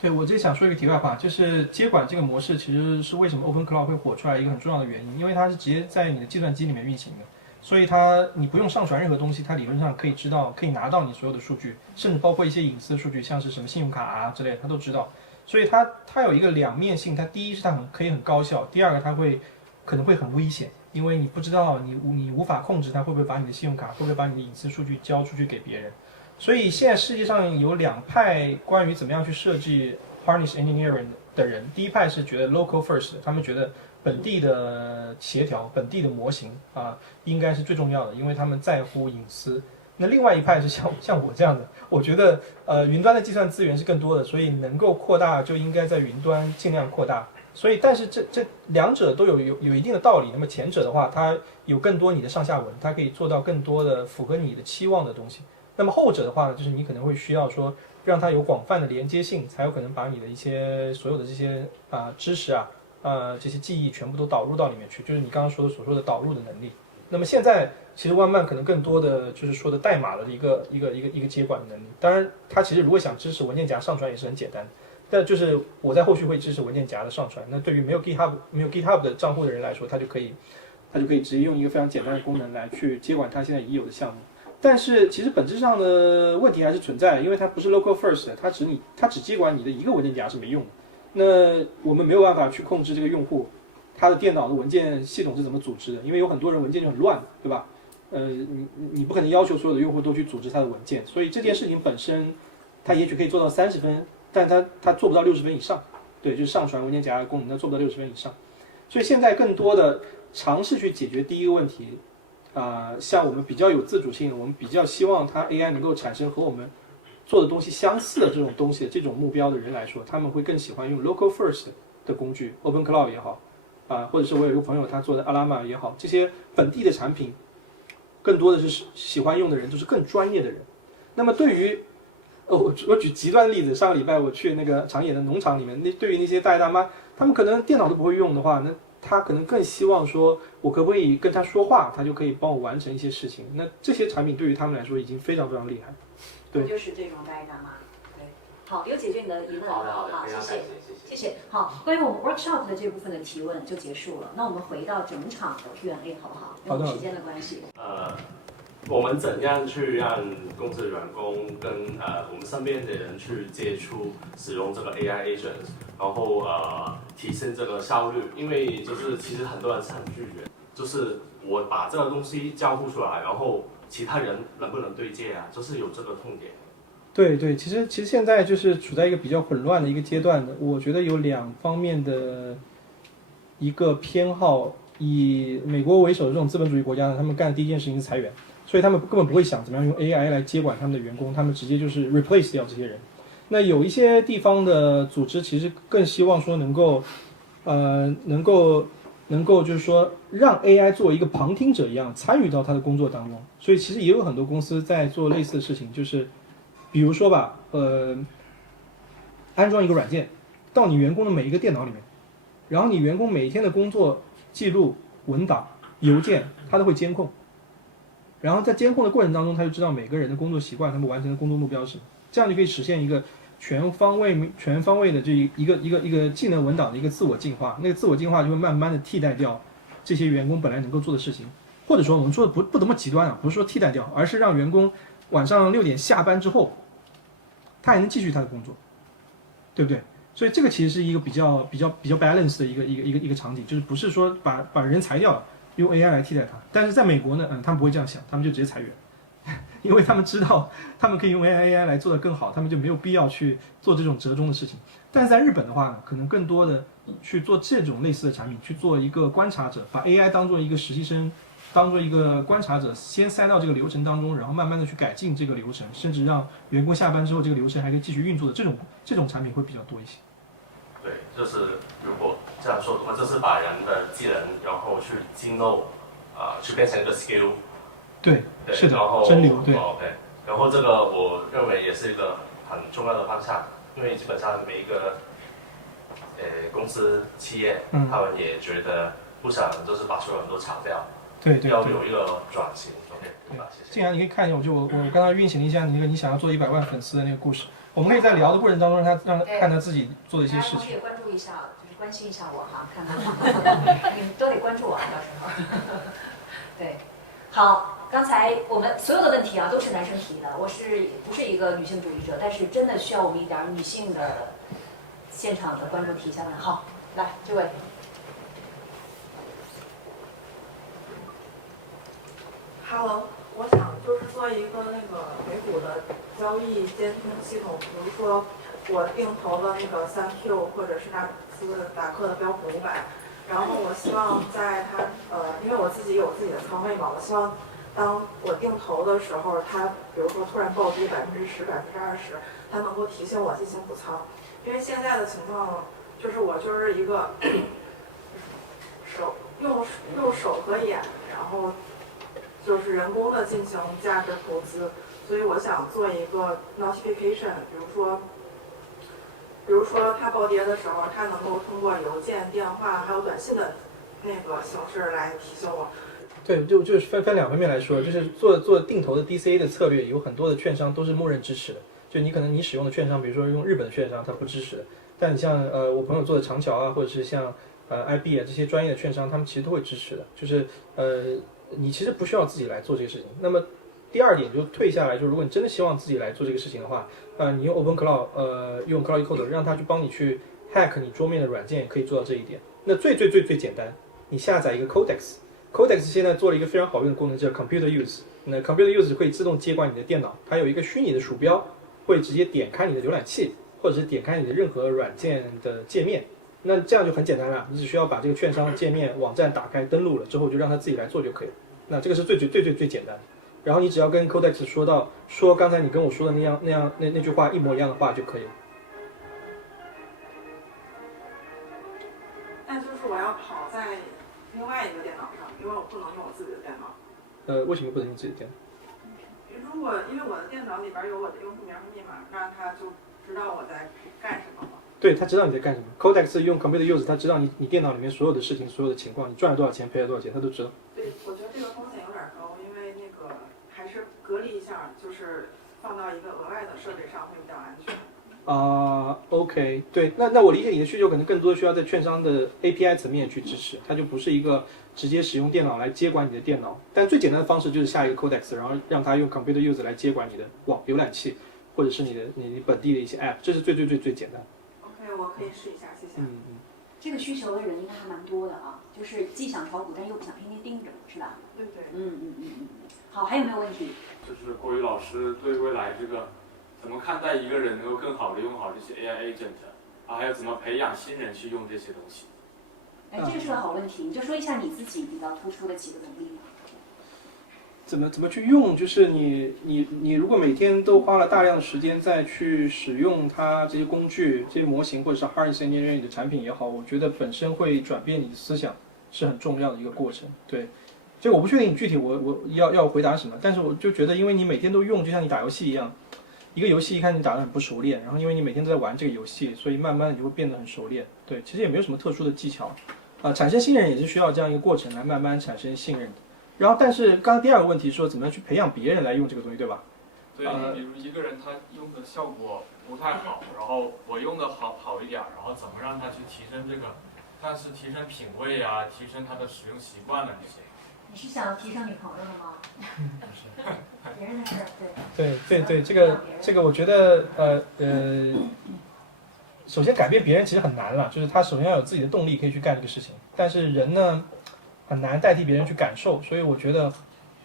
对，我这想說一個題外話，就是接管這個模式其實是為什麼 OpenCloud 會火出來一個很重要的原因，因為它是直接在你的計算機裡面運行的，所以你不用上傳任何東西，它理論上可以拿到你所有的數據，甚至包括一些隱私的數據，像是什麼信用卡啊之類的，它都知道。所以它有一個兩面性，它第一是它可以很高效，第二個它可能會很危險，因為你不知道你無法控制它會不會把你的信用卡，會不會把你的隱私數據交出去給別人。所以現在世界上有兩派關於怎麼樣去設計 harness engineering 的人，第一派是覺得 local first， 他們覺得本地的協調、本地的模型應該是最重要的，因為他們在乎隱私。那另外一派是像我這樣的，我覺得雲端的計算資源是更多的，所以能夠擴大就應該在雲端盡量擴大。所以但是這兩者都有一定的道理。那麼前者的話，它有更多你的上下文，它可以做到更多的符合你的期望的東西。那麼後者的話呢，就是你可能會需要說讓它有廣泛的連接性，才有可能把你的一些所有的這些知識這些記憶全部都導入到裡面去，就是你剛剛所說的導入的能力。那麼現在其實One Man可能更多的就是說的代碼的一個接管的能力。当然，它其實如果想支持文件夾上傳也是很簡單的，但就是我在後續會支持文件夾的上傳。那對於没有 GitHub 的賬戶的人來說，他就可以直接用一個非常簡單的功能來去接管他現在已有的項目。但是其實本質上的問題還是存在，因為它不是 local first， 它只接管你的一个文件夾是沒用的。那我們沒有辦法去控制這個用戶他的電腦的文件系統是怎麼組織的，因為有很多人文件就很亂，對吧？你不可能要求所有的用戶都去組織他的文件，所以這件事情本身，它也許可以做到30分，但它做不到60分以上。對，就是上傳文件夾的功能，它做不到60分以上。所以現在更多的嘗試去解決第一個問題，像我們比較有自主性，我們比較希望它 AI 能夠產生和我們做的東西相似的這種東西的這種目標的人來說，他們會更喜歡用 local first 的工具 ，Open Cloud 也好，或者是我有一個朋友他做的 Alama 也好，這些本地的產品，更多的是喜歡用的人都是更專業的人。那麼對於我舉極端的例子，上個禮拜我去那個長野的農場裡面，對於那些大爺大媽，他們可能電腦都不會用的話，那他可能更希望說，我可不可以跟他說話，他就可以幫我完成一些事情。那這些產品對於他們來說已經非常非常厲害。對，就是這種大爺大媽。對，好，有解決你的疑問。好，謝謝。好，關於我們 workshop 的這部分的提問就結束了。那我們回到整場的 Q&A 好不好？因為時間的關係。我們怎樣去讓公司的員工跟我們身邊的人去接觸使用這個 AI agent， 然後提升這個效率？因為就是其實很多人是很拒絕，就是我把這個東西交付出來，然後其他人能不能對接啊？就是有這個痛點。對，其實現在就是處在一個比較混亂的一個階段的。我覺得有兩方面的一個偏好，以美國為首的這種資本主義國家呢，他們幹的第一件事情是裁員，所以他們根本不會想怎麼樣用 AI 來接管他們的員工，他們直接就是 replace 掉這些人。那有一些地方的組織其實更希望說能夠就是說讓 AI 作為一個旁聽者一樣參與到他的工作當中，所以其實也有很多公司在做類似的事情，就是比如說吧，安裝一個軟件到你員工的每一個電腦裡面，然後你員工每一天的工作記錄、文檔、郵件，他都會監控，然後在監控的過程當中，他就知道每個人的工作習慣，他們完成的工作目標是什麼，這樣就可以實現一個全方位的這一個技能文檔的一個自我進化。那個自我進化就會慢慢的替代掉這些員工本來能夠做的事情，或者說我們說的不怎麼極端啊，不是說替代掉，而是讓員工晚上6點下班之後，他還能繼續他的工作，對不對？所以這個其實是一個比較 balance 的一個場景，就是不是說把人裁掉了，用 AI 來替代它。但是在美國呢，他們不會這樣想，他們就直接裁員。因為他們知道他們可以用 AI 來做得更好，他們就沒有必要去做這種折中的事情。但是在日本的話呢，可能更多的去做這種類似的產品，去做一個觀察者，把 AI 當做一個實習生，當做一個觀察者，先塞到這個流程當中，然後慢慢的去改進這個流程，甚至讓員工下班之後這個流程還可以繼續運作的這種產品會比較多一些。對，就是如果這樣說的話，就是把人的技能然後去精漏，去變成一個 skill。對，是的，然後真流，對。OK， 然後這個我認為也是一個很重要的方向，因為基本上每一個公司企業，他們也覺得不想就是把所有人都炒掉，對，要有一個轉型。OK， 對吧？謝謝。靜然，你可以看一下，我剛才運行了一下你想要做100萬粉絲的那個故事，我們可以在聊的過程當中讓他看他自己做的一些事情。大家也關注一下，就是關心一下我哈，看看你們都得關注我啊，到時候。對，好。剛才我們所有的問題啊都是男生提的，我不是一個女性主義者，但是真的需要我們一點女性的現場的觀眾提一下問。好，來這位。Hello， 我想就是做一個那個美股的交易監聽系統，比如說我定投了那個3Q 或者是納斯達克的標普500，然後我希望在它因為我自己有自己的倉位嘛，我希望當我定投的時候，它比如說突然暴跌10%、20%，它能夠提醒我進行補倉。因為現在的情況就是我就是一個用手和眼，然後就是人工的进行價值投資，所以我想做一個 notification， 比如說它暴跌的時候，它能夠通過郵件、電話還有短信的那個形式來提醒我。对，就是分两方面來說，就是做定投的 DCA 的策略，有很多的券商都是默認支持的。就你可能你使用的券商，比如說用日本的券商，它不支持的。但你像我朋友做的長橋啊，或者是像IB 啊这些专業的券商，他们其實都會支持的。就是你其實不需要自己來做這個事情。那麼第二點就退下來，就如果你真的希望自己來做這個事情的話，你用 OpenCloud， 用 Cloud Code 讓它去幫你去 hack 你桌面的軟件，也可以做到這一點。那最簡單，你下載一個 Codex。Codex 現在做了一個非常好用的功能，叫 Computer Use。那 Computer Use 會自動接管你的電腦，它有一個虛擬的鼠標，會直接點開你的瀏覽器，或者是點開你的任何軟件的界面。那這樣就很簡單了，你只需要把這個券商界面網站打開，登錄了之後就讓它自己來做就可以了。那這個是最簡單。然後你只要跟 Codex 說剛才你跟我說的那句話一模一樣的話就可以了。但就是我要跑在另外一個電腦上，因為我不能用我自己的電腦。為什麼不能用自己的電腦？因為我的電腦裡邊有我的用戶名和密碼，那他就知道我在幹什麼嘛。對，他知道你在幹什麼。Codex 用 Computer Use， 他知道你電腦裡面所有的事情、所有的情況，你賺了多少錢、賠了多少錢，他都知道。對，我覺得這個風險有點高，因為那個還是隔離一下，就是放到一個額外的設備上會比較安全。OK， 對，那我理解你的需求可能更多需要在券商的 API 層面去支持，它就不是一個直接使用電腦來接管你的電腦。但最簡單的方式就是下一個 Codex， 然後讓它用 Computer Use 來接管你的瀏覽器，或者是你本地的一些 App， 這是最簡單。OK， 我可以試一下，謝謝。這個需求的人應該還蠻多的啊，就是既想炒股，但又不想天天盯着，是吧？對。好，還有沒有問題？就是郭宇老師對未來這個怎麼看待一個人能夠更好的用好這些 AI agent， 還有怎麼培養新人去用這些東西？這個是個好問題，你就說一下你自己比較突出的幾個能力吧。怎麼去用？就是你如果每天都花了大量的時間再去使用它這些工具、這些模型，或者是 harness engineering 的產品也好，我覺得本身會轉變你的思想，是很重要的一個過程。對，這個我不確定你具體我要回答什麼，但是我就覺得，因為你每天都用，就像你打遊戲一樣，一個遊戲一開始你打得很不熟練，然後因為你每天都在玩這個遊戲，所以慢慢你就會變得很熟練。對，其實也沒有什麼特殊的技巧，產生信任也是需要這樣一個過程來慢慢產生信任的。然後，但是剛剛第二個問題說怎麼樣去培養別人來用這個東西，對吧？對，比如一個人他用的效果不太好，然後我用的好一點，然後怎麼讓他去提升這個，但是提升品味啊，提升他的使用習慣的那些。你是想提升女朋友了嗎？別人的事，對，這個我覺得首先改變別人其實很難了，就是他首先要有自己的動力可以去幹這個事情，但是人呢很難代替別人去感受，所以我覺得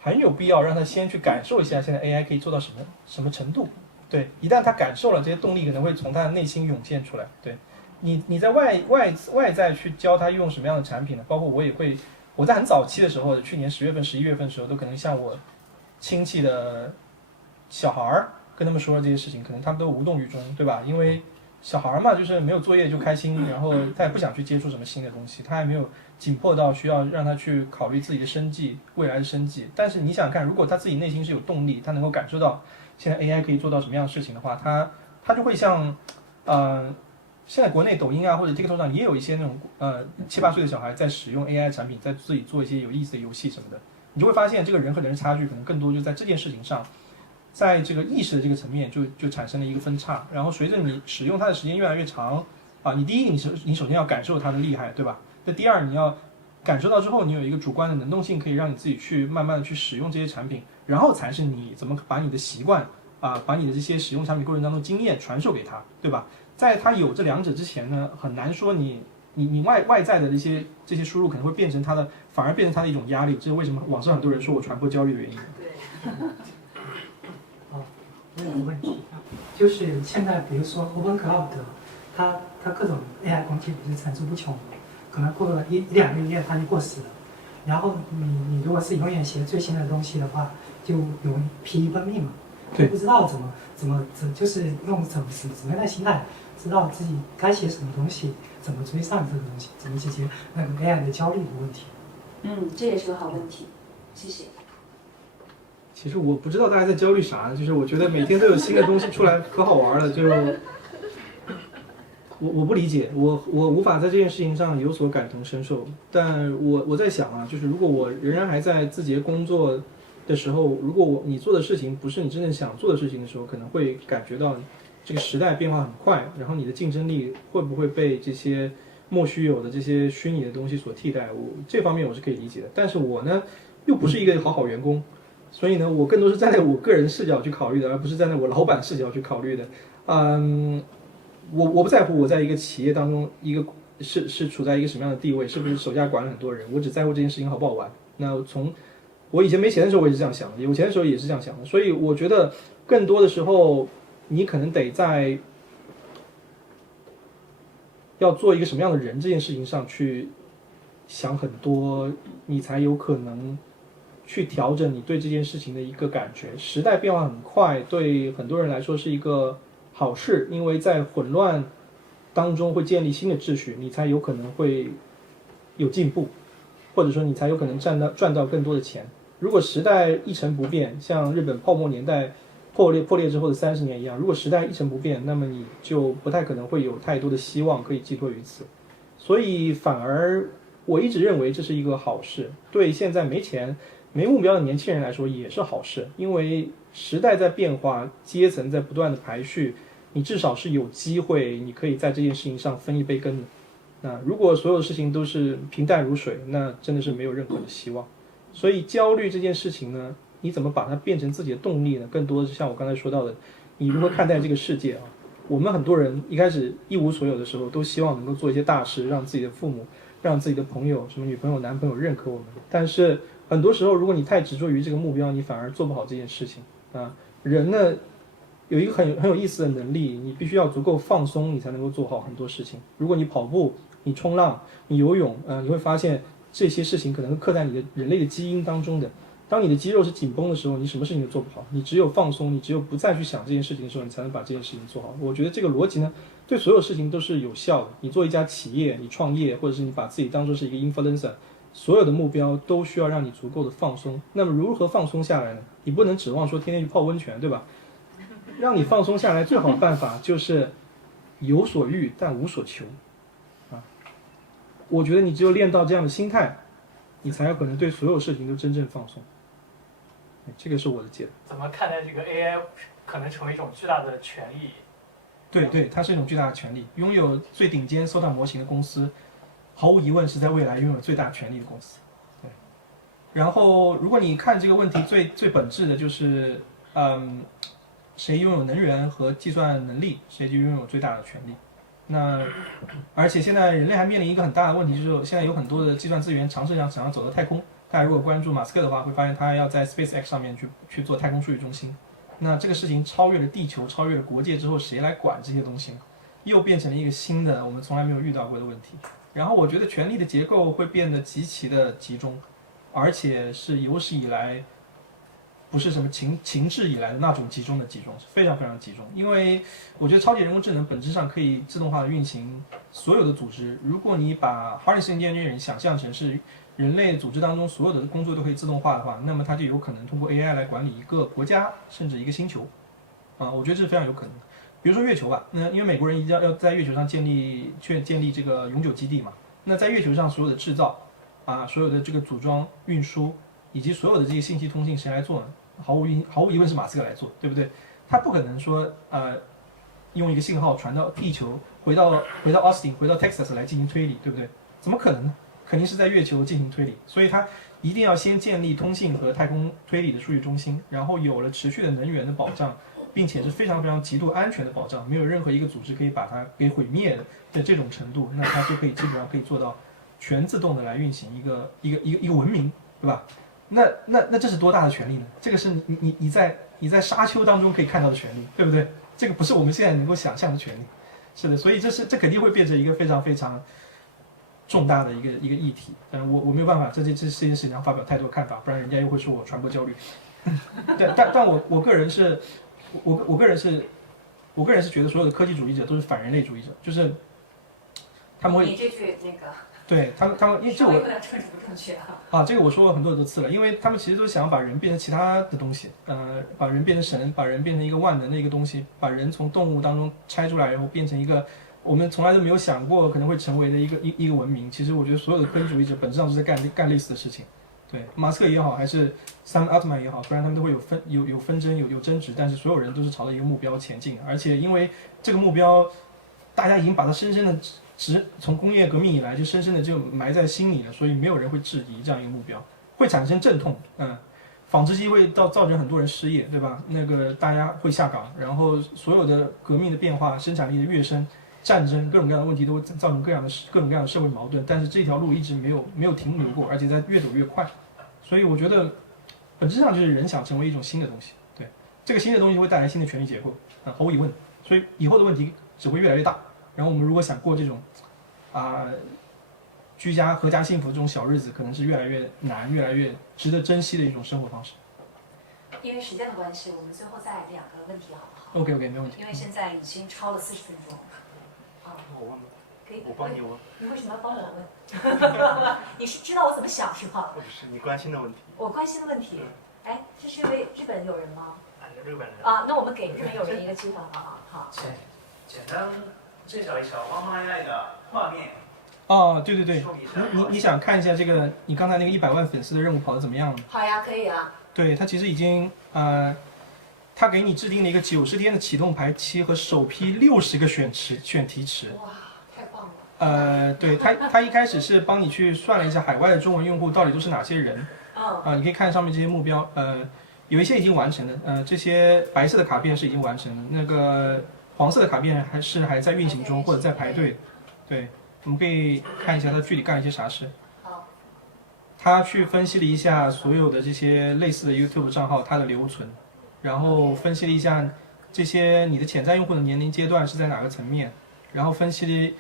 很有必要讓他先去感受一下現在 AI 可以做到什麼程度。對，一旦他感受了，這些動力可能會從他的內心湧現出來。对，你在外在去教他用什麼樣的產品呢？包括我在很早期的時候，去年10月份、11月份的時候，都可能像我親戚的小孩跟他們說了這些事情，可能他們都無動於衷，對吧？因為小孩嘛，就是沒有作業就開心，然後他也不想去接觸什麼新的東西，他還沒有緊迫到需要讓他去考慮自己的生計、未來的生計。但是你想想看，如果他自己內心是有動力，他能夠感受到現在 AI 可以做到什麼樣的事情的話，他就會像現在國內抖音啊或者 TikTok 上也有一些那種7、8歲的小孩在使用 AI 產品，在自己做一些有意思的遊戲什麼的，你就會發現這個人和人的差距可能更多就在這件事情上，在這個意識的這個層面就產生了一個分叉。然後隨着你使用它的時間越來越長你第一你首先要感受它的厲害，對吧？那第二你要感受到之後，你有一個主觀的能動性，可以讓你自己去慢慢的去使用這些產品，然後才是你怎麼把你的習慣把你的這些使用產品過程當中經驗傳授給他，對吧？在他有這兩者之前呢，很難說你外在的這些輸入可能會變成反而變成他的一種壓力。這是為什麼網上很多人說我傳播焦慮的原因。對。我有個問題就是現在比如說 OpenCloud 它各種 AI 工具不是层出不窮，可能過了1-2個月它就過時了。然後你如果是永遠學最新的東西的話，就有疲于奔命嘛。对，不知道怎麼就是用什麼樣的心態，知道自己該寫什麼東西，怎麼追上這個東西，怎麼解決那個 AI 的焦慮的問題。這也是個好問題，謝謝。其實我不知道大家在焦慮啥，就是我觉得每天都有新的東西出来，可好玩了。就我不理解，我无法在這件事情上有所感同身受。但我在想啊，就是如果我仍然還在字節工作的時候，如果你做的事情不是你真正想做的事情的時候，可能會感覺到這個時代變化很快，然後你的競爭力會不會被這些莫須有的這些虛擬的東西所替代？這方面我是可以理解的。但是我呢，又不是一個好員工。所以呢，我更多是站在我個人視角去考慮的，而不是站在我老闆視角去考慮的。我不在乎我在一個企業當中是處在一個什麼樣的地位，是不是手下管了很多人，我只在乎這件事情好不好玩。那從我以前沒錢的時候我也是這樣想的，有錢的時候也是這樣想的。所以我覺得更多的時候，你可能得在要做一個什麼樣的人這件事情上去想很多，你才有可能去調整你對這件事情的一個感覺。時代變化很快，對很多人來說是一個好事，因為在混亂當中會建立新的秩序，你才有可能會有進步，或者說你才有可能賺到更多的錢。如果時代一成不變，像日本泡沫年代破裂之後的30年一樣，如果時代一成不變，那麼你就不太可能會有太多的希望可以寄託於此。所以反而我一直認為這是一個好事，對現在沒錢沒目標的年輕人來說也是好事，因為時代在變化，階層在不斷的排序，你至少是有機會，你可以在這件事情上分一杯羹的。那如果所有事情都是平淡如水，那真的是沒有任何的希望。所以焦慮這件事情呢，你怎麼把它變成自己的動力呢？更多的是像我剛才說到的，你如何看待這個世界啊？我們很多人一開始一無所有的時候，都希望能夠做一些大事，讓自己的父母、讓自己的朋友、什麼女朋友、男朋友認可我們。但是很多時候，如果你太執着於這個目標，你反而做不好這件事情啊。人呢，有一個很有意思的能力，你必須要足夠放鬆，你才能夠做好很多事情。如果你跑步、你衝浪、你游泳，你會發現這些事情可能會刻在你的人類的基因當中的。當你的肌肉是緊繃的時候，你什麼事情都做不好。你只有放鬆，你只有不再去想這件事情的時候，你才能把這件事情做好。我覺得這個邏輯呢，對所有事情都是有效的。你做一家企業，你創業，或者是你把自己當作是一個 influencer， 所有的目標都需要讓你足夠的放鬆。那麼如何放鬆下來呢？你不能指望說天天去泡溫泉，對吧？讓你放鬆下來最好的辦法就是有所欲但無所求啊。我覺得你只有練到這樣的心態，你才有可能對所有事情都真正放鬆。這個是我的解答。怎麼看待這個 AI 可能成為一種巨大的權利？對，它是一種巨大的權利。擁有最頂尖 SOTA 模型的公司，毫無疑問是在未來擁有最大權力的公司。对。然後，如果你看這個問題最本質的就是，誰擁有能源和計算能力，誰就擁有最大的權力。那而且現在人類還面臨一個很大的問題，就是現在有很多的計算資源嘗試想要走到太空。大家如果關注馬斯克的話，會發現他要在 SpaceX 上面去做太空數據中心。那這個事情超越了地球，超越了國界之後，誰來管這些東西？又變成了一個新的我們從來沒有遇到過的問題。然後我覺得權力的結構會變得極其的集中，而且是有史以來不是什麼情志以來的那種集中，是非常非常集中。因為我覺得超级人工智能本質上可以自動化的運行所有的組織。如果你把 Harness Engineering 想象成是人類組織當中所有的工作都可以自動化的話，那麼它就有可能通過 AI 来管理一個國家甚至一個星球，我覺得这是非常有可能的。比如說月球吧，那因為美國人一定要在月球上建立這個永久基地嘛，那在月球上所有的制造所有的這個組裝運輸以及所有的這些信息通信誰來做呢？毫無疑問是馬斯克來做，對不對？他不可能說用一個信號傳到地球，回到 Austin 回到 Texas 來進行推理，對不對？怎麼可能呢？肯定是在月球進行推理，所以它一定要先建立通信和太空推理的数据中心，然後有了持續的能源的保障，並且是非常非常极度安全的保障，沒有任何一個組織可以把它給毀滅的這種程度，那它就可以基本上可以做到全自動的來運行一個文明，對吧？那這是多大的權力呢？這個是你在沙丘當中可以看到的權力，對不對？這個不是我們現在能夠想象的權力。是的，所以這肯定會變成一個非常非常重大的一個議題。我沒有辦法這件事情上發表太多看法，不然人家又會說我傳播焦慮。但我個人是覺得所有的科技主義者都是反人類主義者，就是他們會。你這句那個对他们，因为这我有点政治不正确啊，这个我说过很多次了，因为他们其實都想要把人變成其他的東西，把人變成神，把人變成一個萬能的一個東西，把人從動物當中拆出來，然後變成一個我們從來都沒有想過可能會成為的一個文明。其實我覺得所有的科技主義者本質上是在幹類似的事情。對，馬斯克也好，還是山姆·奧特曼也好，雖然他們都會有紛爭、有爭執，但是所有人都是朝着一個目標前進。而且因為這個目標，大家已經把它深深的從工業革命以來就深深的就埋在心裡了，所以沒有人會質疑這樣一個目標，會產生陣痛。紡織機會造成很多人失業，對吧？那個大家會下崗，然後所有的革命的變化、生產力的躍升、戰爭各種各樣的問題都會造成各種各樣的社會矛盾，但是這條路一直沒有停留過，而且在越走越快。所以我覺得本質上就是人想成為一種新的東西。對，這個新的東西會帶來新的權力結構，毫無疑問。所以以後的問題只會越來越大。然後我們如果想過這種居家合家幸福的這種小日子，可能是越來越難、越來越值得珍惜的一種生活方式。因為時間的關係，我們最後再來兩個問題，好不好 ？OK， 沒問題。因為現在已經超了40分鐘。我問吧。可以。我幫你問。你為什麼要幫我問？你是知道我怎麼想是吧？或者是你關心的問題。我關心的問題。哎，這是一位日本友人嗎？日本人。那我們給日本友人一個機會，好不好？好。簡單介紹一下One AI的畫面。哦，對對對，你想看一下這個你剛才那個100萬粉絲的任務跑得怎麼樣？好呀，可以啊。對，他其實已經他給你制定了一個90天的啟動排期和首批60個選題池。哇，太棒了。對，他一開始是幫你去算了一下海外的中文用戶到底都是哪些人。你可以看上面這些目標，有一些已經完成了，這些白色的卡片是已經完成了，那個黃色的卡片還在運行中或者在排隊。對。我們可以看一下他具體幹一些啥事。好。他去分析了一下所有的這些類似的 YouTube 賬號，它的留存，然後分析了一下這些你的潛在用戶的年齡階段是在哪個層面，然後分析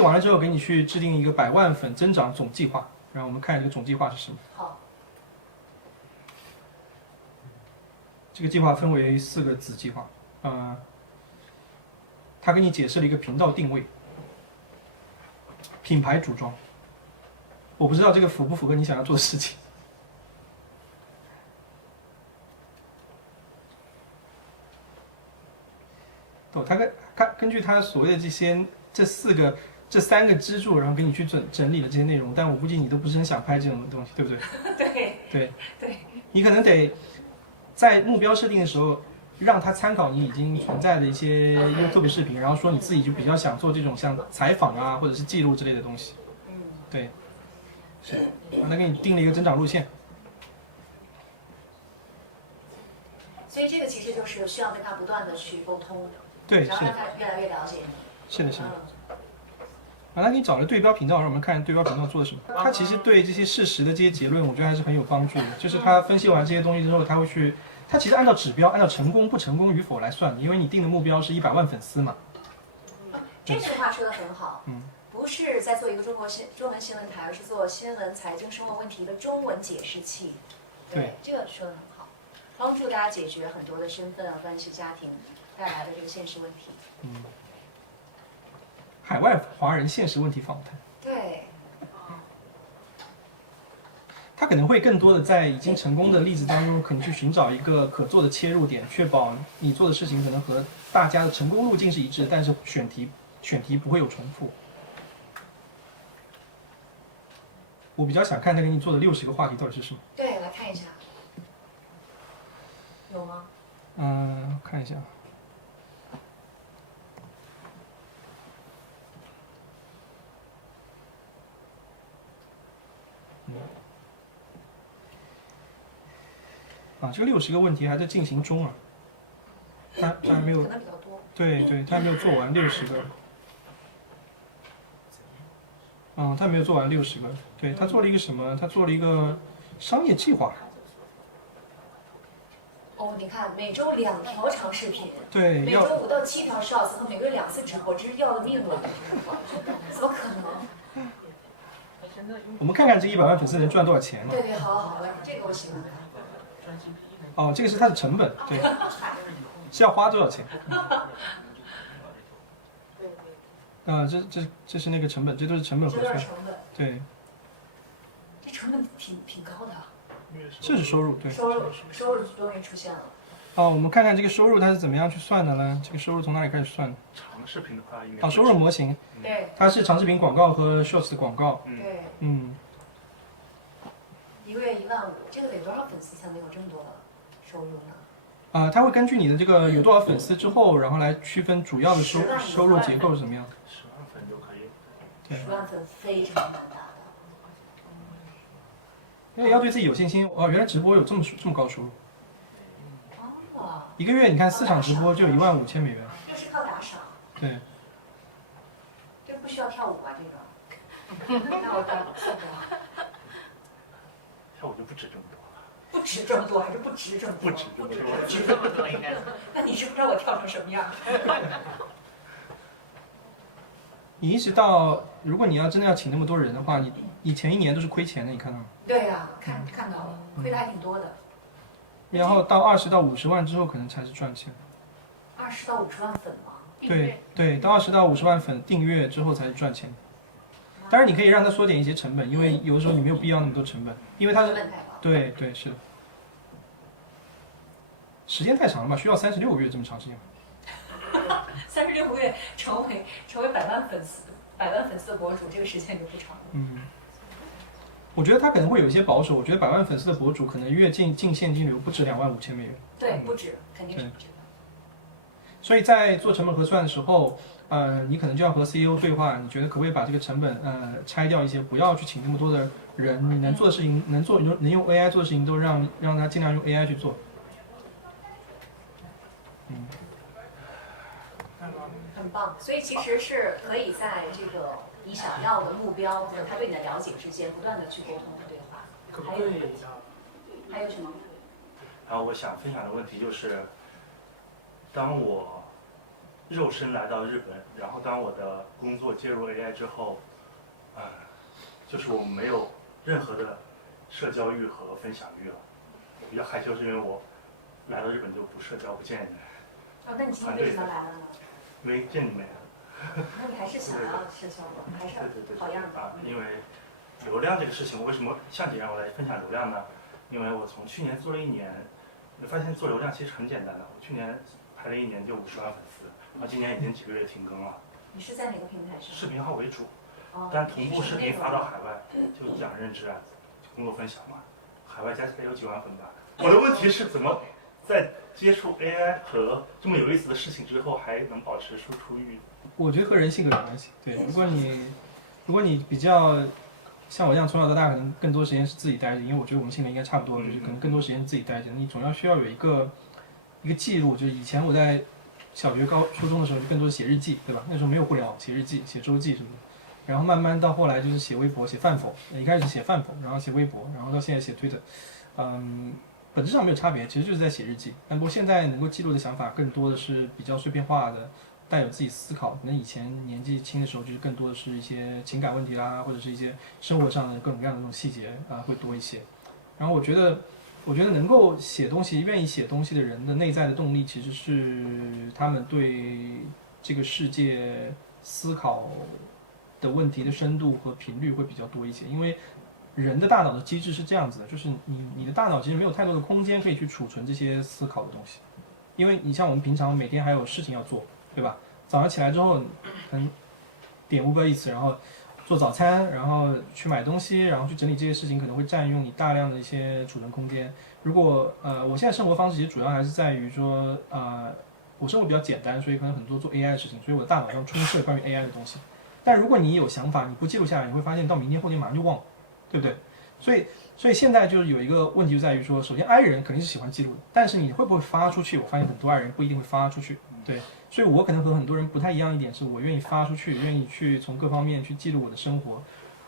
完了之後，給你去制定一個100萬粉增長總計劃。然後我們看這個總計劃是什麼。好。這個計劃分為4個子計劃。他給你解釋了一個頻道定位。品牌組裝，我不知道這個符不符合你想要做的事情。他根據他所謂的這3個支柱，然後給你去整理了這些內容，但我估計你都不是很想拍這種東西，對不對？對。你可能得在目標設定的時候，讓他參考你已經存在的一些 YouTube 視頻，然後說你自己就比較想做這種像採訪啊，或者是記錄之類的東西。對，是。那給你定了一個增長路線。所以這個其實就是需要跟他不斷的去溝通，對，然後讓他越來越了解你。是的，是的。他給你找了對標頻道，讓我們看對標頻道做的什麼。他其實對這些事實的這些結論，我覺得還是很有幫助的。就是他分析完這些東西之後，他會去。他其實按照指標，按照成功不成功與否來算，因為你定的目標是100萬粉絲嘛。這句話說得很好，不是在做一個中文新聞台，而是做新聞、財經、生活問題的中文解釋器。對，這個說得很好，幫助大家解決很多的身份啊、關係、家庭帶來的這個現實問題。海外華人現實問題訪談。對。他可能會更多的在已經成功的例子當中，可能去尋找一個可做的切入點，確保你做的事情可能和大家的成功路徑是一致，但是選題不會有重複。我比較想看他給你做的60個話題到底是什麼。對，來看一下，有嗎？看一下。這個60個問題還在進行中啊，他還沒有，可能比較多。對，他還沒有做完60個。他還沒有做完60個。對，他做了一個什麼？他做了一個商業計劃。哦，你看，每周2條長視頻，對，每周5到7條 shorts 和每個月2次直播，這是要了命了，怎麼可能？我們看看這100萬粉絲能賺多少錢嘛？對，好，來，這個我喜歡。這個是它的成本，對，是要花多少錢？這是那個成本，这都是成本核算。成本。对。这成本挺高的。这是收入，对。收入终于出现了。我们看看这个收入它是怎么样去算的呢？这个收入从哪里開始算？長視頻的話應該。收入模型。對。它是長視頻廣告和 Shorts 的廣告。對。一個月1萬5，這個得多少粉絲才能有這麼多的收入呢？它會根據你的這個有多少粉絲之後，然後來區分主要的收入結構是怎麼樣。10萬粉就可以。對。10萬粉非常難達的。因為要對自己有信心。原來直播有這麼高收入。一個月你看4場直播就15000美元。這是靠打賞。對。這不需要跳舞吧？這個？那我跳不了。跳舞就不止這麼多了。不止這麼多，還是不值這麼多？不止這麼多。不值這麼多應該。那你知不知道我跳成什麼樣？你一直到，如果你要真的要請那麼多人的話，你前1年都是虧錢的，你看到嗎？對呀，看到了，虧的還挺多的。然後到20到50萬之後，可能才是賺錢。20到50萬粉嗎？對，到20到50萬粉訂閱之後才是賺錢。當然你可以讓他縮減一些成本，因為有的時候你沒有必要那麼多成本，因為它是對是的。時間太長了吧？需要36個月這麼長時間嗎？36個月成為100萬粉絲的博主，這個時間就不長了。我覺得他可能會有一些保守。我覺得100萬粉絲的博主可能月淨現金流不止25000美元。對，不止，肯定是不止的。所以在做成本核算的時候，你可能就要和 CEO 對話，你覺得可不可以把這個成本拆掉一些，不要去請那麼多的人，你能做的事情，能用 AI 做的事情都讓他盡量用 AI 去做。很棒，所以其實是可以在這個你想要的目標和他對你的了解之間不斷的去溝通和對話。還有什麼？然後我想分享的問題就是，當我肉身來到日本，然後當我的工作介入 AI 之後，就是我沒有任何的社交欲和分享欲了。我比較害羞，是因為我來到日本就不社交不見人。那你今天為什麼來了呢？因為見你們。那你還是想要社交的，還是好樣的。因為流量這個事情，我為什麼像你讓我來分享流量呢？因為我從去年做了1年，我發現做流量其實很簡單的。我去年拍了1年就50萬粉絲，然後今年已經幾個月停更了。你是在哪個平台上？視頻號為主，但同步視頻發到海外，就講認知啊，工作分享嘛，海外加起來有幾萬粉吧。我的問題是怎麼在接觸 AI 和這麼有意思的事情之後，還能保持輸出欲？我覺得和人性格有關係。對，如果你比較像我這樣從小到大，可能更多時間是自己待着，因為我覺得我們性格應該差不多，就是可能更多時間自己待着。你總要需要有一個記錄，就是以前我在小學、初中的時候，就更多是寫日記，對吧？那時候沒有互聯網，寫日記、寫週記什麼的。然後慢慢到後來就是寫微博、寫飯否，一開始寫飯否，然後寫微博，然後到現在寫 Twitter。本質上沒有差別，其實就是在寫日記。但不過現在能夠記錄的想法更多的是比較碎片化的，帶有自己思考。可能以前年紀輕的時候，就是更多的是一些情感問題啦，或者是一些生活上的各種各樣的那種細節會多一些。然後我覺得能夠寫東西、願意寫東西的人的內在的動力，其實是他們對這個世界思考的問題的深度和頻率會比較多一些。因為人的大腦的機制是這樣子的，就是你的大腦其實沒有太多的空間可以去儲存這些思考的東西。因為你像我們平常每天還有事情要做，對吧？早上起來之後，可能點 Uber Eats，然後做早餐，然後去買東西，然後去整理這些事情，可能會佔用你大量的一些儲存空間。如果我現在生活方式其實主要還是在於說我生活比較簡單，所以可能很多做 AI 的事情，所以我的大腦上充斥關於 AI 的東西。但如果你有想法，你不記錄下來，你會發現到明天後天馬上就忘了，對不對？所以現在就是有一個問題就在於說，首先 I 人肯定是喜歡記錄的，但是你會不會發出去？我發現很多 I 人不一定會發出去，對。所以我可能和很多人不太一樣一點，是我願意發出去，願意去從各方面去記錄我的生活。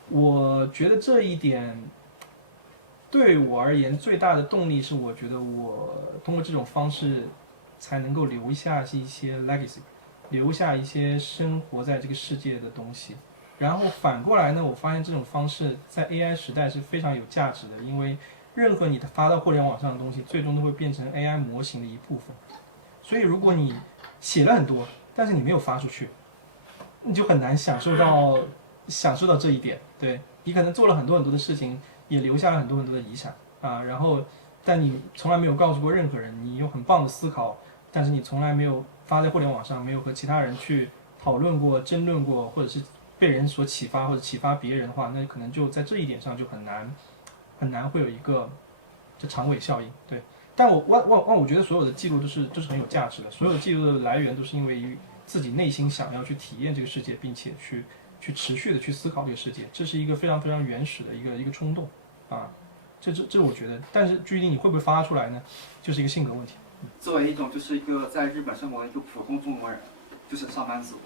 我覺得這一點對我而言最大的動力是，我覺得我通過這種方式才能夠留下一些 legacy， 留下一些生活在這個世界的東西。然後反過來呢，我發現這種方式在 AI 時代是非常有價值的，因為任何你發到互聯網上的東西，最終都會變成 AI 模型的一部分。所以如果你寫了很多，但是你沒有發出去，你就很难享受到这一点。对，你可能做了很多很多的事情，也留下了很多很多的遗产啊，然後但你從來沒有告訴過任何人，你有很棒的思考，但是你從來沒有發在互聯網上，沒有和其他人去討論過、爭論過，或者是被人所啟發或者啟發別人的話，那可能就在這一點上就很難會有一個這長尾效應。對，但我覺得所有的記錄都是很有價值的，所有的記錄的來源都是因為自己內心想要去體驗這個世界，並且去持續的去思考這個世界，這是一個非常非常原始的一個衝動啊，這我覺得，但是具體你會不會發出來呢，就是一個性格問題。作为一种就是一个在日本生活的一个普通中国人，就是上班族，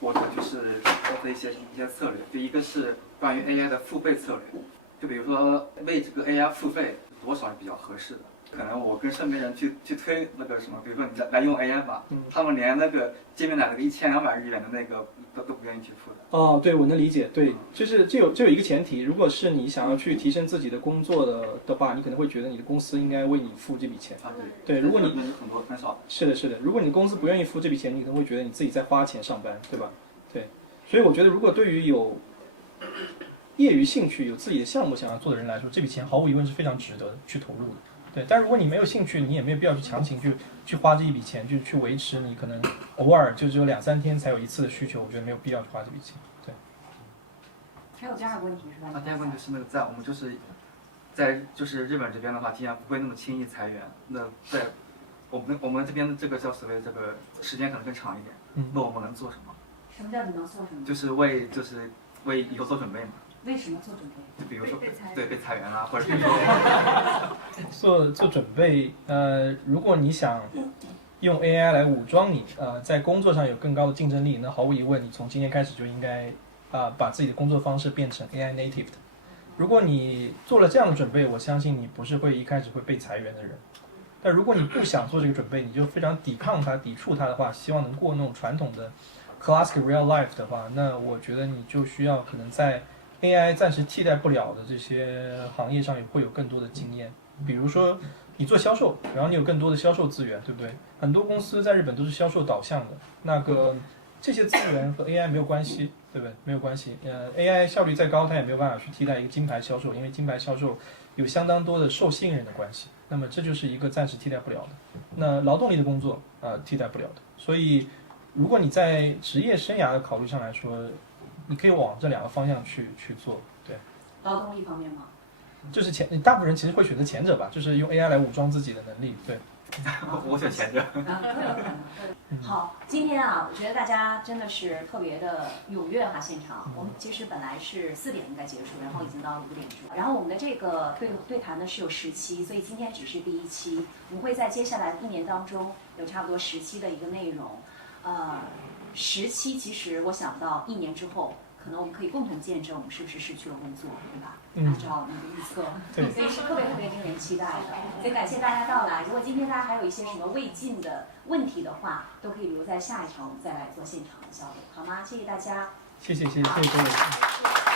或者就是做的一些策略，就一个是关于 AI 的付费策略，就比如说为这个 AI 付费多少是比较合适的。可能我跟身边人去推那个什么，比如说你来用 AI 吧，他们连那个界面来那个1200日元的那个都不愿意去付的。哦，对，我能理解。对，就是这有一个前提，如果是你想要去提升自己的工作的话，你可能会觉得你的公司应该为你付这笔钱。啊，对，如果你很少。是的，如果你的公司不愿意付这笔钱，你可能会觉得你自己在花钱上班，对吧？对，所以我觉得如果对于有业余興趣、有自己的項目想要做的人來說，這筆錢毫無疑問是非常值得去投入的。對，但如果你沒有興趣，你也沒有必要去強行去花這一筆錢，去維持你可能偶爾就只有2-3天才有一次的需求，我覺得沒有必要去花這筆錢。對。還有第二個問題是吧？第二個問題是那個在我們在日本這邊的話，盡量不會那麼輕易裁員。那在我們這邊的這個叫所謂這個時間可能更長一點。那我們能做什麼？什麼叫你能做什麼？就是為以後做準備嘛。為什麼做準備？就比如說被裁員啊，或者比如說做準備。如果你想用 AI 來武裝你，在工作上有更高的競爭力，那毫無疑問，你從今天開始就應該把自己的工作方式變成 AI native 的。如果你做了這樣的準備，我相信你不是會一開始會被裁員的人。但如果你不想做這個準備，你就非常抵抗它、抵觸它的話，希望能過那種傳統的 classic real life 的話，那我覺得你就需要可能在AI 暫時替代不了的這些行業上會有更多的經驗，比如說你做銷售，然後你有更多的銷售資源，對不對？很多公司在日本都是銷售導向的，那個這些資源和 AI 沒有關係，對不對？沒有關係。AI 效率再高，它也沒有辦法去替代一個金牌銷售，因為金牌銷售有相當多的受信任的關係。那麼這就是一個暫時替代不了的。那勞動力的工作替代不了的。所以如果你在職業生涯的考慮上來說，你可以往這兩個方向去做，對。勞動力方面嗎？就是大部分人其實會選擇前者吧，就是用 AI 來武裝自己的能力，對。我選前者。好，今天我覺得大家真的是特別的踴躍哈，現場。我們其實本來是4點應該結束，然後已經到了5點鐘。然後我們的這個對談呢是有10期，所以今天只是第1期。我們會在接下來1年當中有差不多10期的一個內容。10期其實我想到1年之後，可能我們可以共同見證我們是不是失去了工作，對吧？按照你的預測，所以是特別特別令人期待的。所以感謝大家到來。如果今天大家還有一些什麼未盡的問題的話，都可以留在下一場我們再來做現場的交流，好嗎？謝謝大家。謝謝各位。